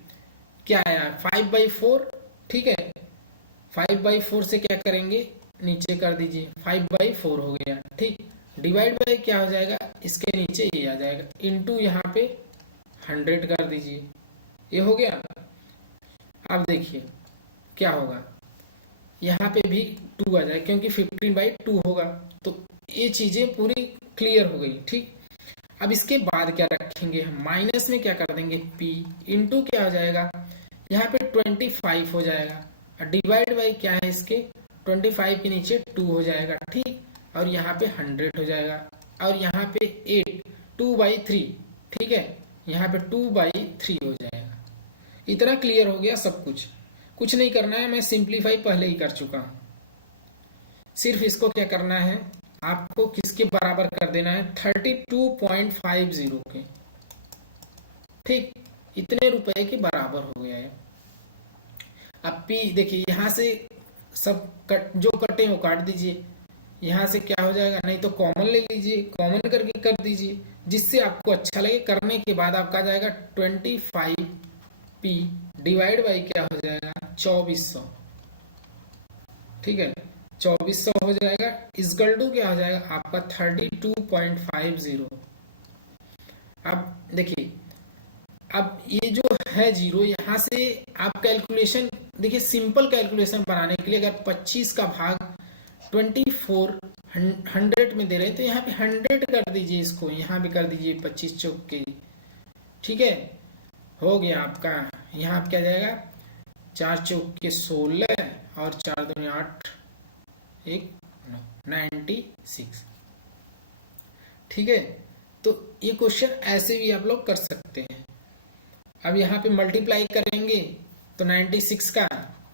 क्या आया 5/4। ठीक है, 5/4 से क्या करेंगे नीचे कर दीजिए, 5/4 हो गया। ठीक, डिवाइड बाय क्या हो जाएगा, इसके नीचे ये आ जाएगा, इंटू यहाँ पे 100 कर दीजिए, ये हो गया। अब देखिए क्या होगा, यहाँ पे भी 2 आ जाए क्योंकि 15/2 होगा, तो ये चीजें पूरी क्लियर हो गई। ठीक, अब इसके बाद क्या रखेंगे हम, माइनस में क्या कर देंगे P इंटू क्या हो जाएगा, यहाँ पे 25 हो जाएगा, और डिवाइड बाई क्या है इसके 25 के नीचे 2 हो जाएगा। ठीक, और यहाँ पे 100 हो जाएगा, और यहाँ पे 8 2/3। ठीक है, यहाँ पे 2/3 हो जाएगा। इतना क्लियर हो गया सब कुछ नहीं करना है, मैं सिंप्लीफाई पहले ही कर चुका हूं। सिर्फ इसको क्या करना है, आपको किसके बराबर कर देना है 32.50 के। ठीक, इतने रुपए के बराबर हो गया है। अब P देखिए यहाँ से सब जो कटे वो काट दीजिए, यहाँ से क्या हो जाएगा, नहीं तो कॉमन ले लीजिए, कॉमन करके कर दीजिए जिससे आपको अच्छा लगे। करने के बाद आपका जाएगा 25P डिवाइड बाई क्या हो जाएगा 2400। ठीक है, 2400 हो जाएगा, इसगल टू क्या हो जाएगा आपका 32.50। अब देखिए, अब ये जो है जीरो, यहाँ से आप कैलकुलेशन देखिए, सिंपल कैलकुलेशन बनाने के लिए अगर 25 का भाग 2400 में दे रहे हैं तो यहाँ पे 100 कर दीजिए, इसको यहाँ भी कर दीजिए 25 चौक के। ठीक है, हो गया आपका, यहाँ पे क्या जाएगा 4 चौक के 16 और 4 दूनी 8 1 96। ठीक है, तो ये क्वेश्चन ऐसे भी आप लोग कर सकते हैं। अब यहाँ पे मल्टीप्लाई करेंगे तो 96 का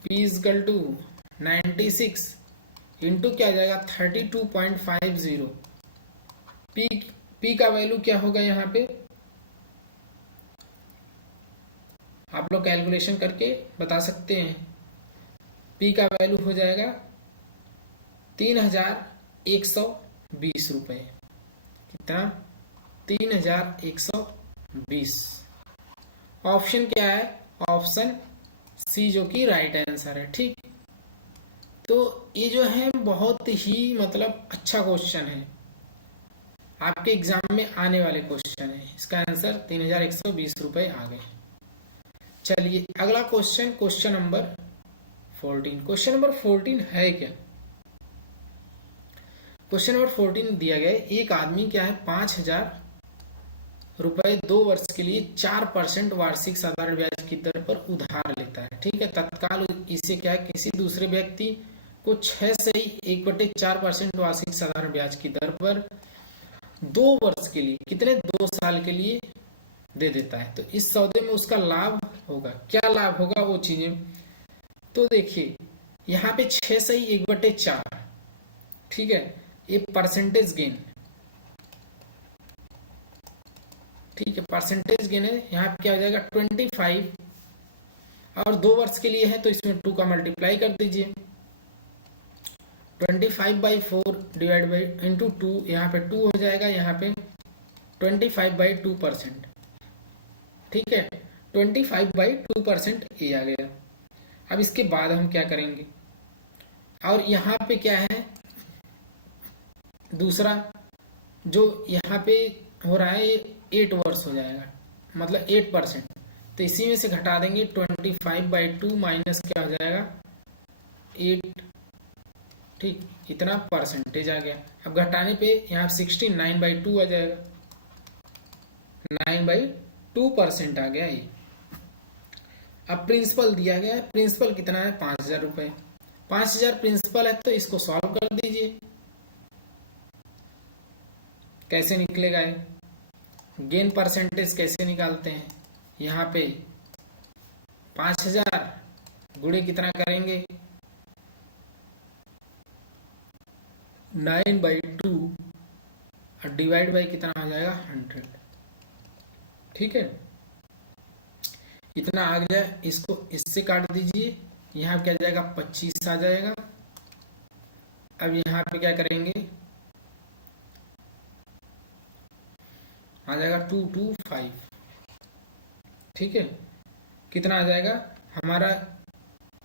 P इजकल टू 96 इंटू क्या जाएगा 32.50। P का वैल्यू क्या होगा, यहाँ पे आप लोग कैलकुलेशन करके बता सकते हैं। P का वैल्यू हो जाएगा 3120 रुपए। कितना, 3120। ऑप्शन क्या है, ऑप्शन सी जो कि राइट आंसर है। ठीक, तो ये जो है बहुत ही मतलब अच्छा क्वेश्चन है, आपके एग्जाम में आने वाले क्वेश्चन है। इसका आंसर 3120 रुपए आ गए। चलिए अगला question, question number 14। Question number 14 है क्या, क्वेश्चन नंबर 14 दिया गया है, एक आदमी क्या है 5000 रुपए 2 वर्ष के लिए 4% वार्षिक साधारण ब्याज की दर पर उधार लेता है। ठीक है, तत्काल इसे क्या है, किसी दूसरे व्यक्ति को 6/1/4% वार्षिक साधारण ब्याज की दर पर 2 वर्ष के लिए, कितने 2 साल के लिए दे देता है। तो इस सौदे में उसका लाभ होगा, क्या लाभ होगा वो चीजें, तो देखिए यहाँ पे 6/1/4। ठीक है, ये परसेंटेज गेन, ठीक है परसेंटेज गेन है। यहाँ पे क्या हो जाएगा 25 और 2 वर्ष के लिए है तो इसमें 2 का मल्टीप्लाई कर दीजिए, 25/4 डिवाइड बाई इंटू 2, यहाँ पे 2 हो जाएगा, यहाँ पे 25/2%। ठीक है, 25/2% ये आ गया। अब इसके बाद हम क्या करेंगे, और यहाँ पे क्या है दूसरा जो यहाँ पे हो रहा है, ये 8 वर्ष हो जाएगा। मतलब 8%, तो इसी में से घटा देंगे 25/2 माइनस क्या हो जाएगा 8, ठीक, इतना परसेंटेज आ गया। अब घटाने पे यहाँ 9/2 आ जाएगा, 9/2% आ गया ये। अब प्रिंसिपल दिया गया है, प्रिंसिपल कितना है 5,000 रुपए, 5,000 प्रिंसिपल है, तो इसको सॉल्व कर दीजिए। कैसे निकलेगा ये, गेन परसेंटेज कैसे निकालते हैं, यहाँ पे 5,000 गुणे कितना करेंगे 9/2 और डिवाइड बाई कितना हो जाएगा 100, ठीक है। इतना आ गया, इसको इससे काट दीजिए, यहाँ क्या जाएगा 25 आ जाएगा। अब यहाँ पे क्या करेंगे, आ जाएगा 225, ठीक है। कितना आ जाएगा हमारा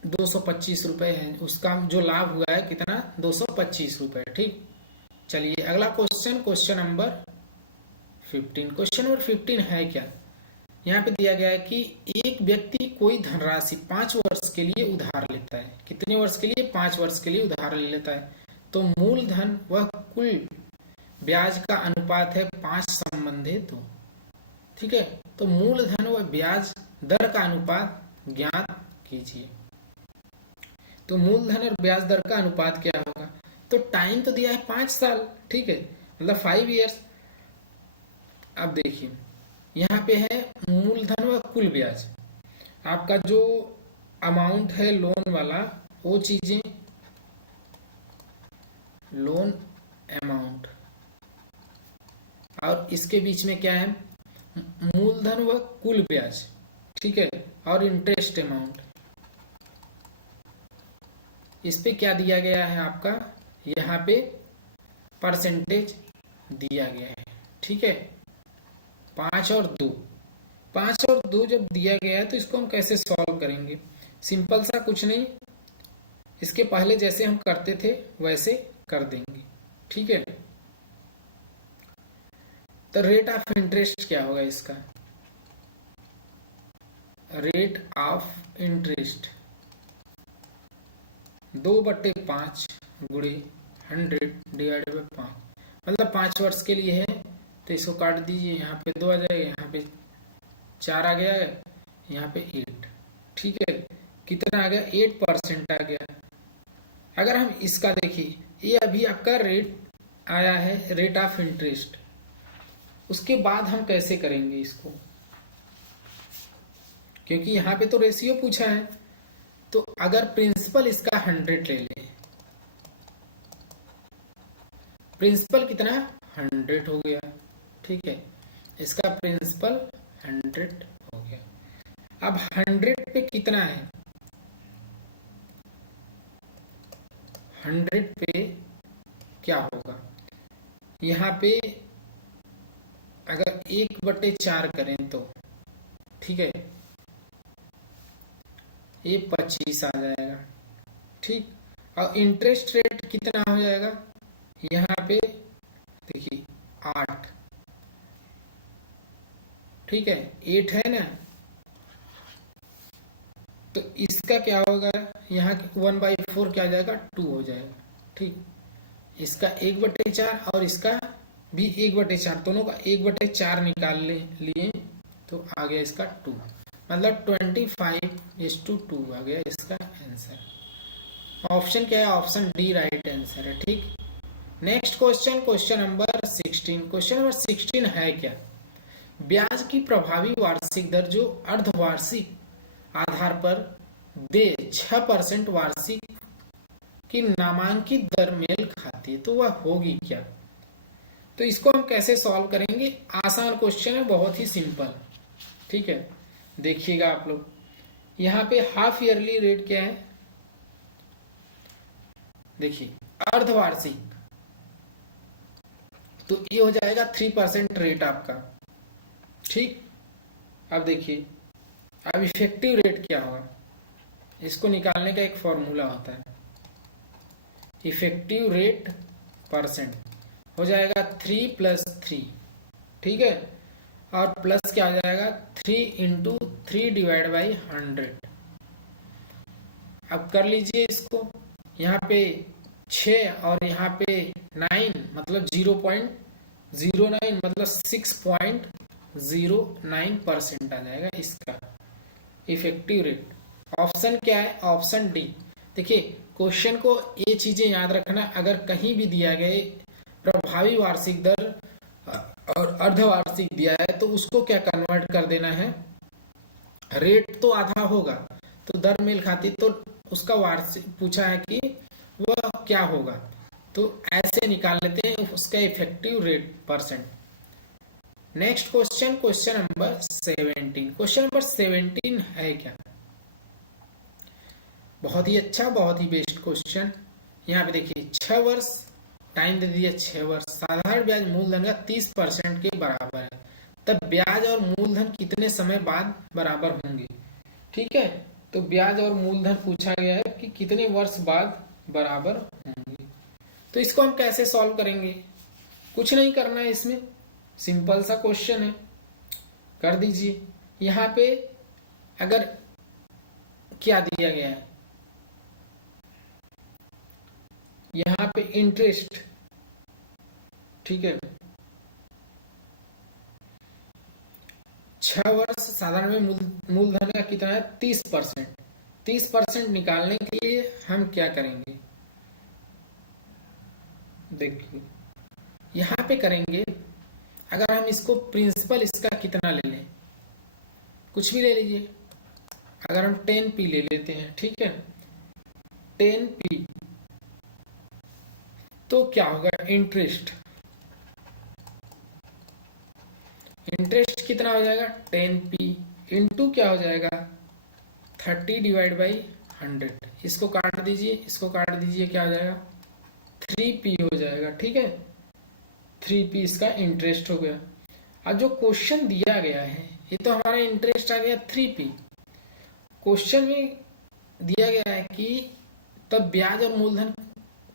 225 रुपए है, उसका जो लाभ हुआ है कितना 225 रुपए, ठीक। चलिए अगला question, question number 15। Question number 15 है क्या, यहाँ पे दिया गया है कि एक व्यक्ति कोई धनराशि 5 वर्ष के लिए उधार लेता है। कितने वर्ष के लिए, 5 वर्ष के लिए उधार ले लेता है। तो मूलधन वह कुल ब्याज का अनुपात है 5 संबंधित हो, ठीक है। तो मूलधन व ब्याज दर का अनुपात ज्ञात कीजिए। तो मूलधन और ब्याज दर का अनुपात क्या होगा, तो टाइम तो दिया है 5 साल, ठीक है, मतलब 5 इयर्स। अब देखिए यहाँ पे है मूलधन व कुल ब्याज, आपका जो अमाउंट है लोन वाला वो चीजें, लोन अमाउंट, और इसके बीच में क्या है मूलधन व कुल ब्याज, ठीक है, और इंटरेस्ट अमाउंट। इस पे क्या दिया गया है आपका, यहाँ पे परसेंटेज दिया गया है, ठीक है। 5 और 2, 5 और 2 जब दिया गया है तो इसको हम कैसे सॉल्व करेंगे, सिंपल सा कुछ नहीं, इसके पहले जैसे हम करते थे वैसे कर देंगे, ठीक है। तो रेट ऑफ इंटरेस्ट क्या होगा इसका, रेट ऑफ इंटरेस्ट 2/5 गुणे 100 डिवाइडेड बाई 5, मतलब 5 वर्ष के लिए है, तो इसको काट दीजिए, यहाँ पे 2 आ जाएगा, यहाँ पे 4 आ गया है, यहाँ पे 8, ठीक है। कितना आ गया 8% आ गया। अगर हम इसका देखिए, ये अभी आपका रेट आया है, रेट ऑफ इंटरेस्ट, उसके बाद हम कैसे करेंगे इसको, क्योंकि यहाँ पे तो रेशियो पूछा है। तो अगर प्रिंसिपल इसका 100 ले ले, प्रिंसिपल कितना 100 हो गया, ठीक है, इसका प्रिंसिपल 100 हो गया। अब 100 पे कितना है, 100 पे क्या होगा, यहाँ पे अगर 1/4 करें तो, ठीक है, ये 25 आ जाएगा, ठीक। और इंटरेस्ट रेट कितना हो जाएगा, यहाँ पे देखिए 8, ठीक है, 8 है ना, तो इसका क्या होगा, यहाँ 1/4 क्या हो जाएगा 2 हो जाएगा, ठीक। इसका 1/4 और इसका भी 1/4, दोनों का 1/4 निकाल लिए तो आ गया इसका 2, मतलब 25:2 आ गया इसका आंसर। ऑप्शन क्या है, ऑप्शन डी राइट आंसर है, ठीक। Next question, question number 16। Question number 16 है क्या, ब्याज की प्रभावी वार्षिक दर जो अर्धवार्षिक आधार पर दे 6% वार्षिक की नामांकित दर मेल खाती है, तो वह होगी क्या। तो इसको हम कैसे सॉल्व करेंगे, आसान क्वेश्चन है, बहुत ही सिंपल, ठीक है। देखिएगा आप लोग, यहाँ पे हाफ ईयरली रेट क्या है, देखिए अर्धवार्षिक, तो ये हो जाएगा 3% रेट आपका, ठीक। अब देखिए, अब इफेक्टिव रेट क्या होगा, इसको निकालने का एक फॉर्मूला होता है, इफेक्टिव रेट परसेंट हो जाएगा 3 + 3, ठीक है। और प्लस क्या हो जाएगा 3 × 3 / 100। अब कर लीजिए इसको, यहाँ पे 6 और यहाँ पे 9 मतलब 0.09 मतलब 6.09% आ जाएगा इसका इफेक्टिव रेट। ऑप्शन क्या है? Option D. देखिए क्वेश्चन को ये चीजें याद रखना, अगर कहीं भी दिया गए प्रभावी वार्षिक दर और अर्धवार्षिक दिया है तो उसको क्या कन्वर्ट कर देना है, रेट तो आधा होगा तो दर मेल खाती, तो उसका वार्षिक पूछा है कि वह क्या होगा, तो ऐसे निकाल लेते हैं उसका effective rate percent. Next question, question number 17। Question number 17 है क्या? बहुत ही अच्छा, बहुत ही बेस्ट क्वेश्चन। यहाँ पे देखिए 6 वर्ष टाइम दे दिया, 6 वर्ष, साधारण ब्याज मूलधन का 30% के बराबर है, तब ब्याज और मूलधन कितने समय बाद बराबर होंगे? ठीक है, तो ब्याज और मूलधन पूछा गया है कि कितने वर्ष बाद बराबर होंगे। तो इसको हम कैसे सॉल्व करेंगे? कुछ नहीं करना है इसमें, सिंपल सा क्वेश्चन है, कर दीजिए। यहाँ पे अगर क्या दिया गया है, यहाँ पे इंटरेस्ट, ठीक है, 6 वर्ष साधारण में मूलधन का कितना है 30%। 30% निकालने के लिए हम क्या करेंगे, देखिए यहाँ पे करेंगे, अगर हम इसको प्रिंसिपल इसका कितना ले लें, कुछ भी ले लीजिए, अगर हम 10p ले लेते हैं, ठीक है, 10p, तो क्या होगा, इंटरेस्ट कितना हो जाएगा 10p इंटू क्या हो जाएगा 30/100। इसको काट दीजिए, इसको काट दीजिए, क्या हो जाएगा 3p हो जाएगा, ठीक है, 3p इसका इंटरेस्ट हो गया। अब जो क्वेश्चन दिया गया है ये तो हमारा इंटरेस्ट आ गया 3p, क्वेश्चन में दिया गया है कि तब ब्याज और मूलधन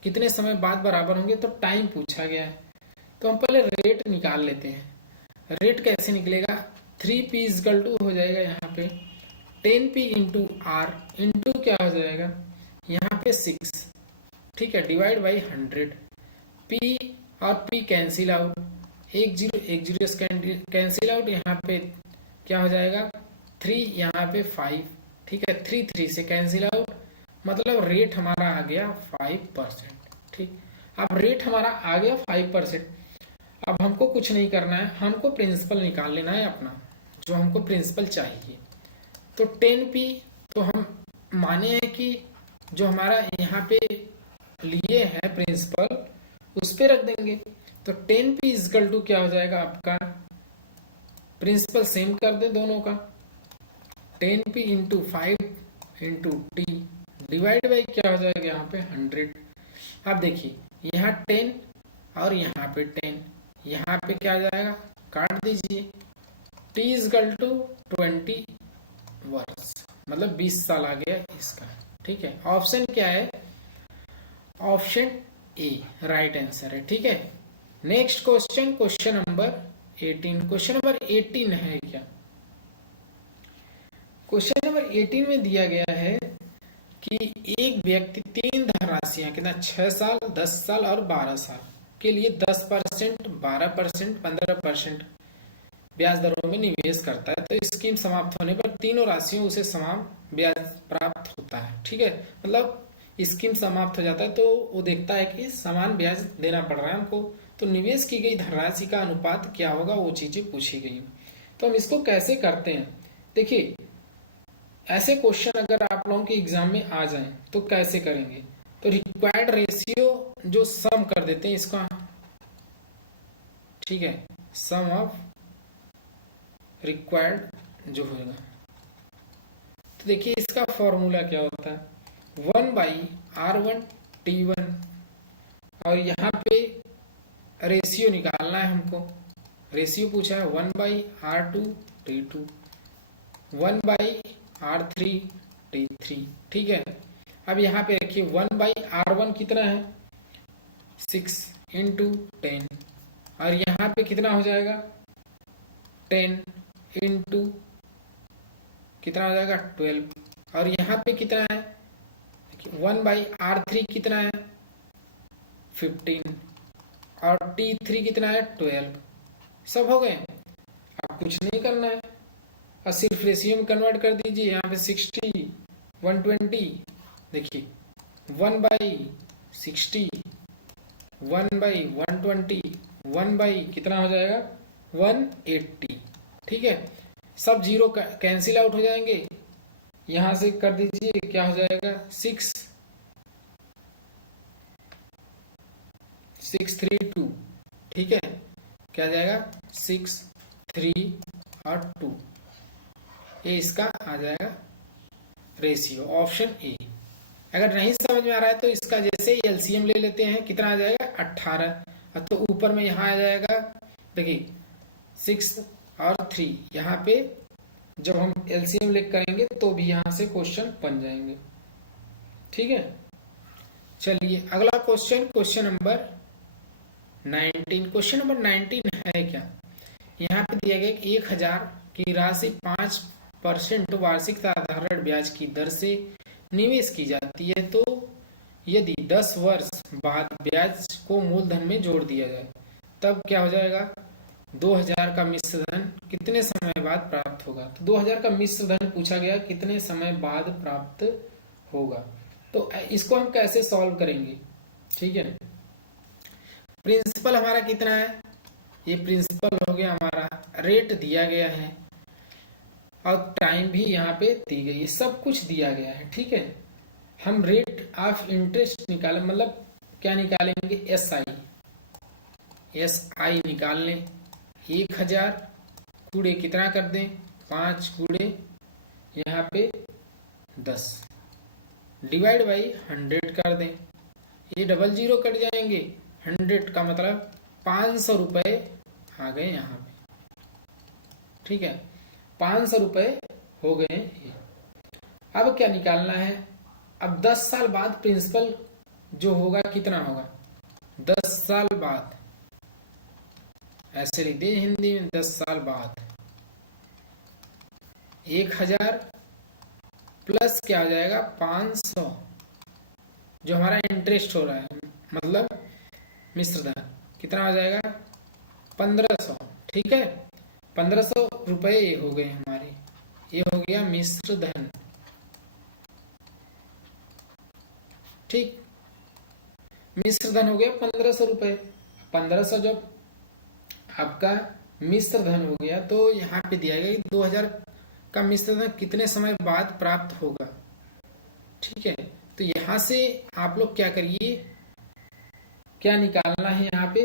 कितने समय बाद बराबर होंगे, तो टाइम पूछा गया है, तो हम पहले रेट निकाल लेते हैं। रेट कैसे निकलेगा, 3p = हो जाएगा यहाँ पे 10p इंटू आर इंटू क्या हो जाएगा यहाँ पे 6, ठीक है, /100। p और p cancel out, 1 0 cancel out, यहाँ पे क्या हो जाएगा 3, यहाँ पे 5, ठीक है, 3 से कैंसिल आउट, मतलब रेट हमारा आ गया 5%। ठीक, अब रेट हमारा आ गया 5%। अब हमको कुछ नहीं करना है, हमको प्रिंसिपल निकाल लेना है अपना, जो हमको प्रिंसिपल चाहिए। तो 10p तो हम माने हैं कि जो हमारा यहाँ पे लिए है प्रिंसिपल उस पे रख देंगे, तो 10p = क्या हो जाएगा आपका, प्रिंसिपल सेम कर दे दोनों का, 10p into 5 into t divide by क्या हो जाएगा यहाँ पे 100। अब देखिए यहाँ 10 और यहाँ पे 10, यहाँ पे क्या आ जाएगा, काट दीजिए, t = 20 वर्ष, मतलब 20 साल आ गया इसका, ठीक है। ऑप्शन क्या है, ऑप्शन ए राइट आंसर है, ठीक है। Next question, question number 18। Question number 18 है क्या, क्वेश्चन नंबर 18 में दिया गया है कि एक व्यक्ति 3 धनराशियां कितना 6 साल, 10 साल और 12 साल के लिए 10%, 12%, 15% ब्याज दरों में निवेश करता है, तो स्कीम समाप्त होने पर तीनों राशियों उसे समान ब्याज प्राप्त होता है, ठीक है। मतलब स्कीम समाप्त हो जाता है तो वो देखता है कि समान ब्याज देना पड़ रहा है हमको, तो निवेश की गई धनराशि का अनुपात क्या होगा, वो चीजें पूछी गई। तो हम इसको कैसे करते हैं, देखिए ऐसे क्वेश्चन अगर आप लोगों के एग्जाम में आ जाएं तो कैसे करेंगे, तो रिक्वायर्ड रेशियो जो सम कर देते हैं इसका, ठीक है, सम ऑफ रिक्वायर्ड जो होगा, तो देखिए इसका फॉर्मूला क्या होता है 1/R1T1, और यहाँ पे रेशियो निकालना है हमको, रेशियो पूछा है 1/R2T2, 1/R3T3, ठीक है। अब यहाँ पे देखिए 1/R1 कितना है 6 × 10, और यहाँ पे कितना हो जाएगा 10 इंटू कितना हो जाएगा 12, और यहाँ पे कितना है 1/R3 कितना है 15, और T3 कितना है 12। सब हो गए। अब कुछ नहीं करना है, और सिर्फ रेशियो में कन्वर्ट कर दीजिए। यहाँ पे 60 120, देखिए 1/60 1/120 1 कितना हो जाएगा 180। ठीक है, सब जीरो कैंसिल आउट हो जाएंगे। यहां से कर दीजिए, क्या हो जाएगा 6 3 2। ठीक है, क्या जाएगा 6 3 और 2, ये इसका आ जाएगा रेशियो, ऑप्शन ए। अगर नहीं समझ में आ रहा है तो इसका जैसे एलसीएम ले लेते हैं, कितना आ जाएगा 18। तो ऊपर में यहाँ आ जाएगा, देखिए 6 और 3, यहाँ पे जब हम एलसीएम लेकर करेंगे तो भी यहाँ से क्वेश्चन बन जाएंगे। ठीक है, चलिए अगला question, question number 19। Question number 19 है क्या, यहाँ पे दिया गया कि 1000 की राशि 5% वार्षिक साधारण ब्याज की दर से निवेश की जाती है, तो यदि 10 वर्ष बाद ब्याज को मूलधन में जोड़ दिया जाए तब क्या हो जाएगा 2000 का मिश्र धन कितने समय बाद प्राप्त होगा। तो 2000 का मिश्र धन पूछा गया, कितने समय बाद प्राप्त होगा। तो इसको हम कैसे सॉल्व करेंगे। ठीक है, प्रिंसिपल हमारा कितना है, ये प्रिंसिपल हो गया हमारा, रेट दिया गया है और टाइम भी यहाँ पे दी गई है, सब कुछ दिया गया है। ठीक है, हम रेट ऑफ इंटरेस्ट निकालें, मतलब क्या निकालेंगे एसआई निकाल लें। 1000 कूड़े कितना कर दें 5 कूड़े यहाँ पे 10 डिवाइड बाई 100 कर दें, ये 00 कट जाएंगे। 100 का मतलब 500 रुपए आ गए यहाँ पे। ठीक है, 500 रुपए हो गए ये। अब क्या निकालना है, अब 10 साल बाद प्रिंसिपल जो होगा कितना होगा 10 साल बाद, ऐसे लिख दिए हिंदी में 10 साल बाद 1000 प्लस क्या हो जाएगा 500 जो हमारा इंटरेस्ट हो रहा है, मतलब मिश्र धन कितना हो जाएगा 1500। ठीक है, 1500 रुपए ये हो गए हमारे, ये हो गया मिश्र धन। ठीक, मिश्र धन हो गया 1500 रुपए। 1500 जब आपका मिश्र धन हो गया तो यहाँ पे दिया गया कि 2000 का मिश्र धन कितने समय बाद प्राप्त होगा। ठीक है, तो यहाँ से आप लोग क्या करिए, क्या निकालना है यहाँ पे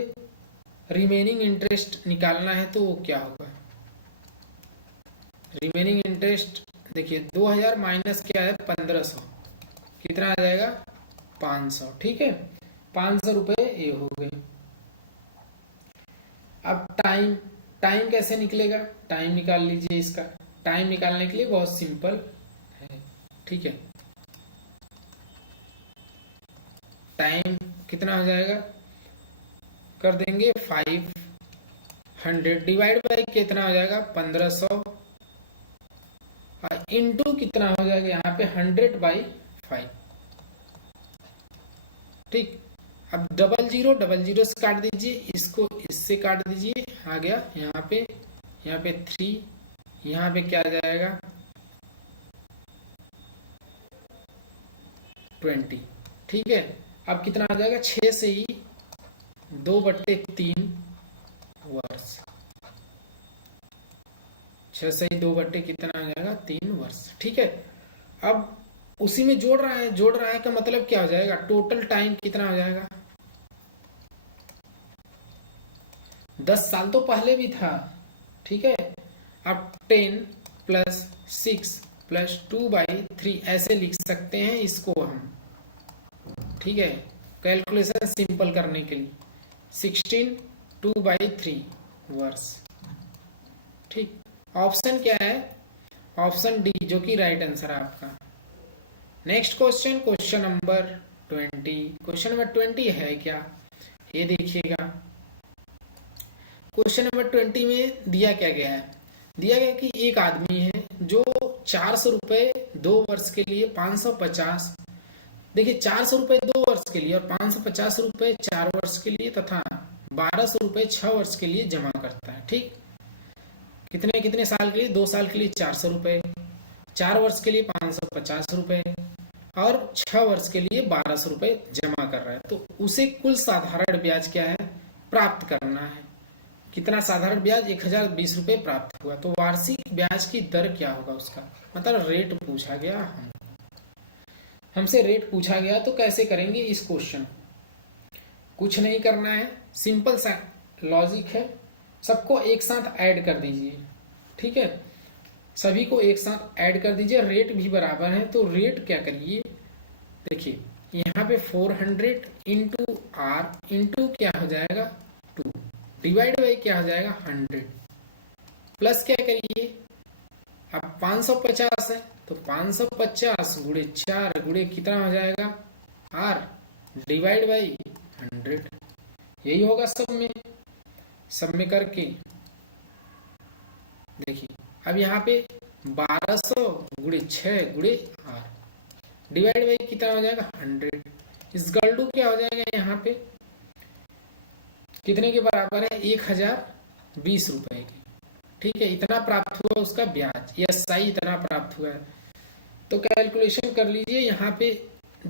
रिमेनिंग इंटरेस्ट निकालना है। तो वो क्या होगा रिमेनिंग इंटरेस्ट, देखिए 2000 माइनस क्या है 1500, कितना आ जाएगा 500। ठीक है, 500 रुपए ये हो गए। अब टाइम कैसे निकलेगा, टाइम निकाल लीजिए। इसका टाइम निकालने के लिए बहुत सिंपल है। ठीक है, टाइम कितना हो जाएगा कर देंगे 500 डिवाइड बाई कितना हो जाएगा 1500 इंटू कितना हो जाएगा यहाँ पे 100/5। ठीक, अब 00 से काट दीजिए, इसको इससे काट दीजिए, आ गया यहाँ पे 3, यहाँ पे क्या आ जाएगा 20। ठीक है, अब कितना आ जाएगा 6 से ही 2/3 वर्ष, 6 से ही 2 कितना आ जाएगा 3 वर्ष। ठीक है, अब उसी में जोड़ रहा है का मतलब क्या हो जाएगा टोटल टाइम कितना हो जाएगा 10 साल तो पहले भी था। ठीक है, अब 10 + 6 + 2/3 ऐसे लिख सकते हैं इसको हम। ठीक है, कैलकुलेशन सिंपल करने के लिए 16 2/3 वर्ष। ठीक, ऑप्शन क्या है ऑप्शन डी, जो कि राइट आंसर है आपका। Next question, question number 20। Question number 20 है क्या, ये देखिएगा। क्वेश्चन नंबर 20 में दिया क्या गया है? दिया गया कि एक आदमी है जो 400 रुपये 2 वर्ष के लिए 550, देखिए 400 रुपये 2 वर्ष के लिए और 550 रुपये 4 वर्ष के लिए तथा 1200 रुपये 6 वर्ष के लिए जमा करता है। ठीक, कितने कितने साल के लिए? 2 साल के लिए 400 रुपये, 4 वर्ष के लिए 550 रुपये और 6 वर्ष के लिए 1200 रुपये जमा कर रहा है। तो उसे कुल साधारण ब्याज क्या है प्राप्त करना है। कितना साधारण ब्याज? 1020 रुपये प्राप्त हुआ। तो वार्षिक ब्याज की दर क्या होगा उसका, मतलब रेट पूछा गया हमसे रेट पूछा गया। तो कैसे करेंगे इस क्वेश्चन? कुछ नहीं करना है, सिंपल सा लॉजिक है, सबको एक साथ ऐड कर दीजिए। ठीक है, सभी को एक साथ ऐड कर दीजिए, रेट भी बराबर है। तो रेट क्या करिए, देखिए यहाँ पे 400 इंटू आर इंटू क्या हो जाएगा 2 डिवाइड बाई क्या हो जाएगा 100 प्लस क्या करिए, अब 550 है तो 550 गुणे 4 गुणे कितना हो जाएगा आर डिवाइड बाई 100। यही होगा सब में करके। देखिए अब यहाँ पे 1200 गुणे 6 गुणे आर डिवाइड बाई कितना हो जाएगा 100। इस गलडू क्या हो जाएगा यहाँ पे कितने के बराबर है 1020 रुपए की। ठीक है, इतना प्राप्त हुआ उसका ब्याज, एसआई इतना प्राप्त हुआ है। तो कैलकुलेशन कर लीजिए, यहाँ पे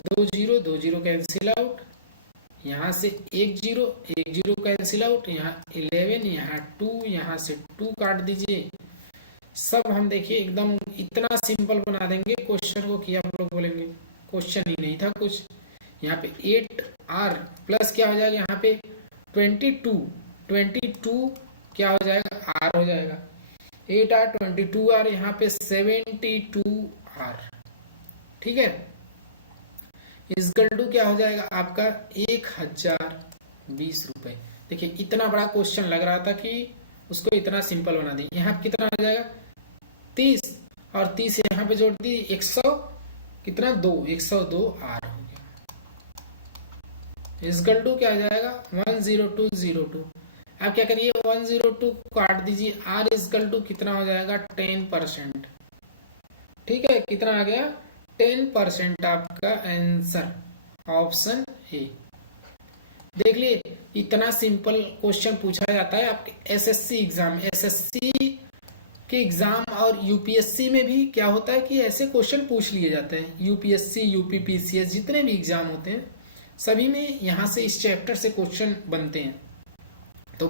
2 0 कैंसिल आउट, यहाँ से 1 0 कैंसिल आउट, यहाँ 11, यहाँ 2, यहाँ से 2 काट दीजिए। सब हम देखिए एकदम इतना सिंपल बना देंगे क्वेश्चन को कि आप लोग बोलेंगे क्वेश्चन ही नहीं था कुछ। यहाँ पे 8r प्लस क्या हो जाएगा यहाँ पे 22 क्या हो जाएगा r हो जाएगा 8r 22r, यहाँ पे 72r। ठीक है, इस गलडू क्या हो जाएगा आपका 1020 रुपए। देखिए इतना बड़ा क्वेश्चन लग रहा था कि उसको इतना सिंपल बना दी। यहाँ कितना हो जाएगा 30 और 30 यहाँ पे जोड़ दी 100 कितना 2 102 आर हो गया। इस गलडू क्या हो जाएगा 10202। अब क्या करिए 102 काट दीजिए, आर इस गलडू कितना हो जाएगा 10%। ठीक है, कितना आ गया 10% आपका आंसर ऑप्शन ए। देख लिए इतना सिंपल क्वेश्चन पूछा जाता है आपके एसएससी एग्जाम, एसएससी के एग्जाम और यूपीएससी में भी क्या होता है कि ऐसे क्वेश्चन पूछ लिए जाते हैं। यूपीएससी यूपीपीसीएस जितने भी एग्जाम होते हैं सभी में यहाँ से इस चैप्टर से क्वेश्चन बनते हैं। तो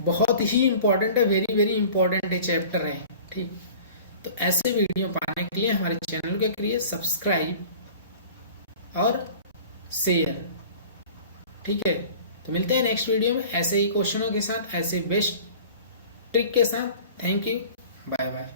बहुत ही इंपॉर्टेंट है, वेरी वेरी इंपॉर्टेंट है चैप्टर है। ठीक, तो ऐसे वीडियो पाने के लिए हमारे चैनल के करिए सब्सक्राइब और शेयर। ठीक है, तो मिलते हैं नेक्स्ट वीडियो में ऐसे ही क्वेश्चनों के साथ, ऐसे बेस्ट ट्रिक के साथ। Thank you, bye bye.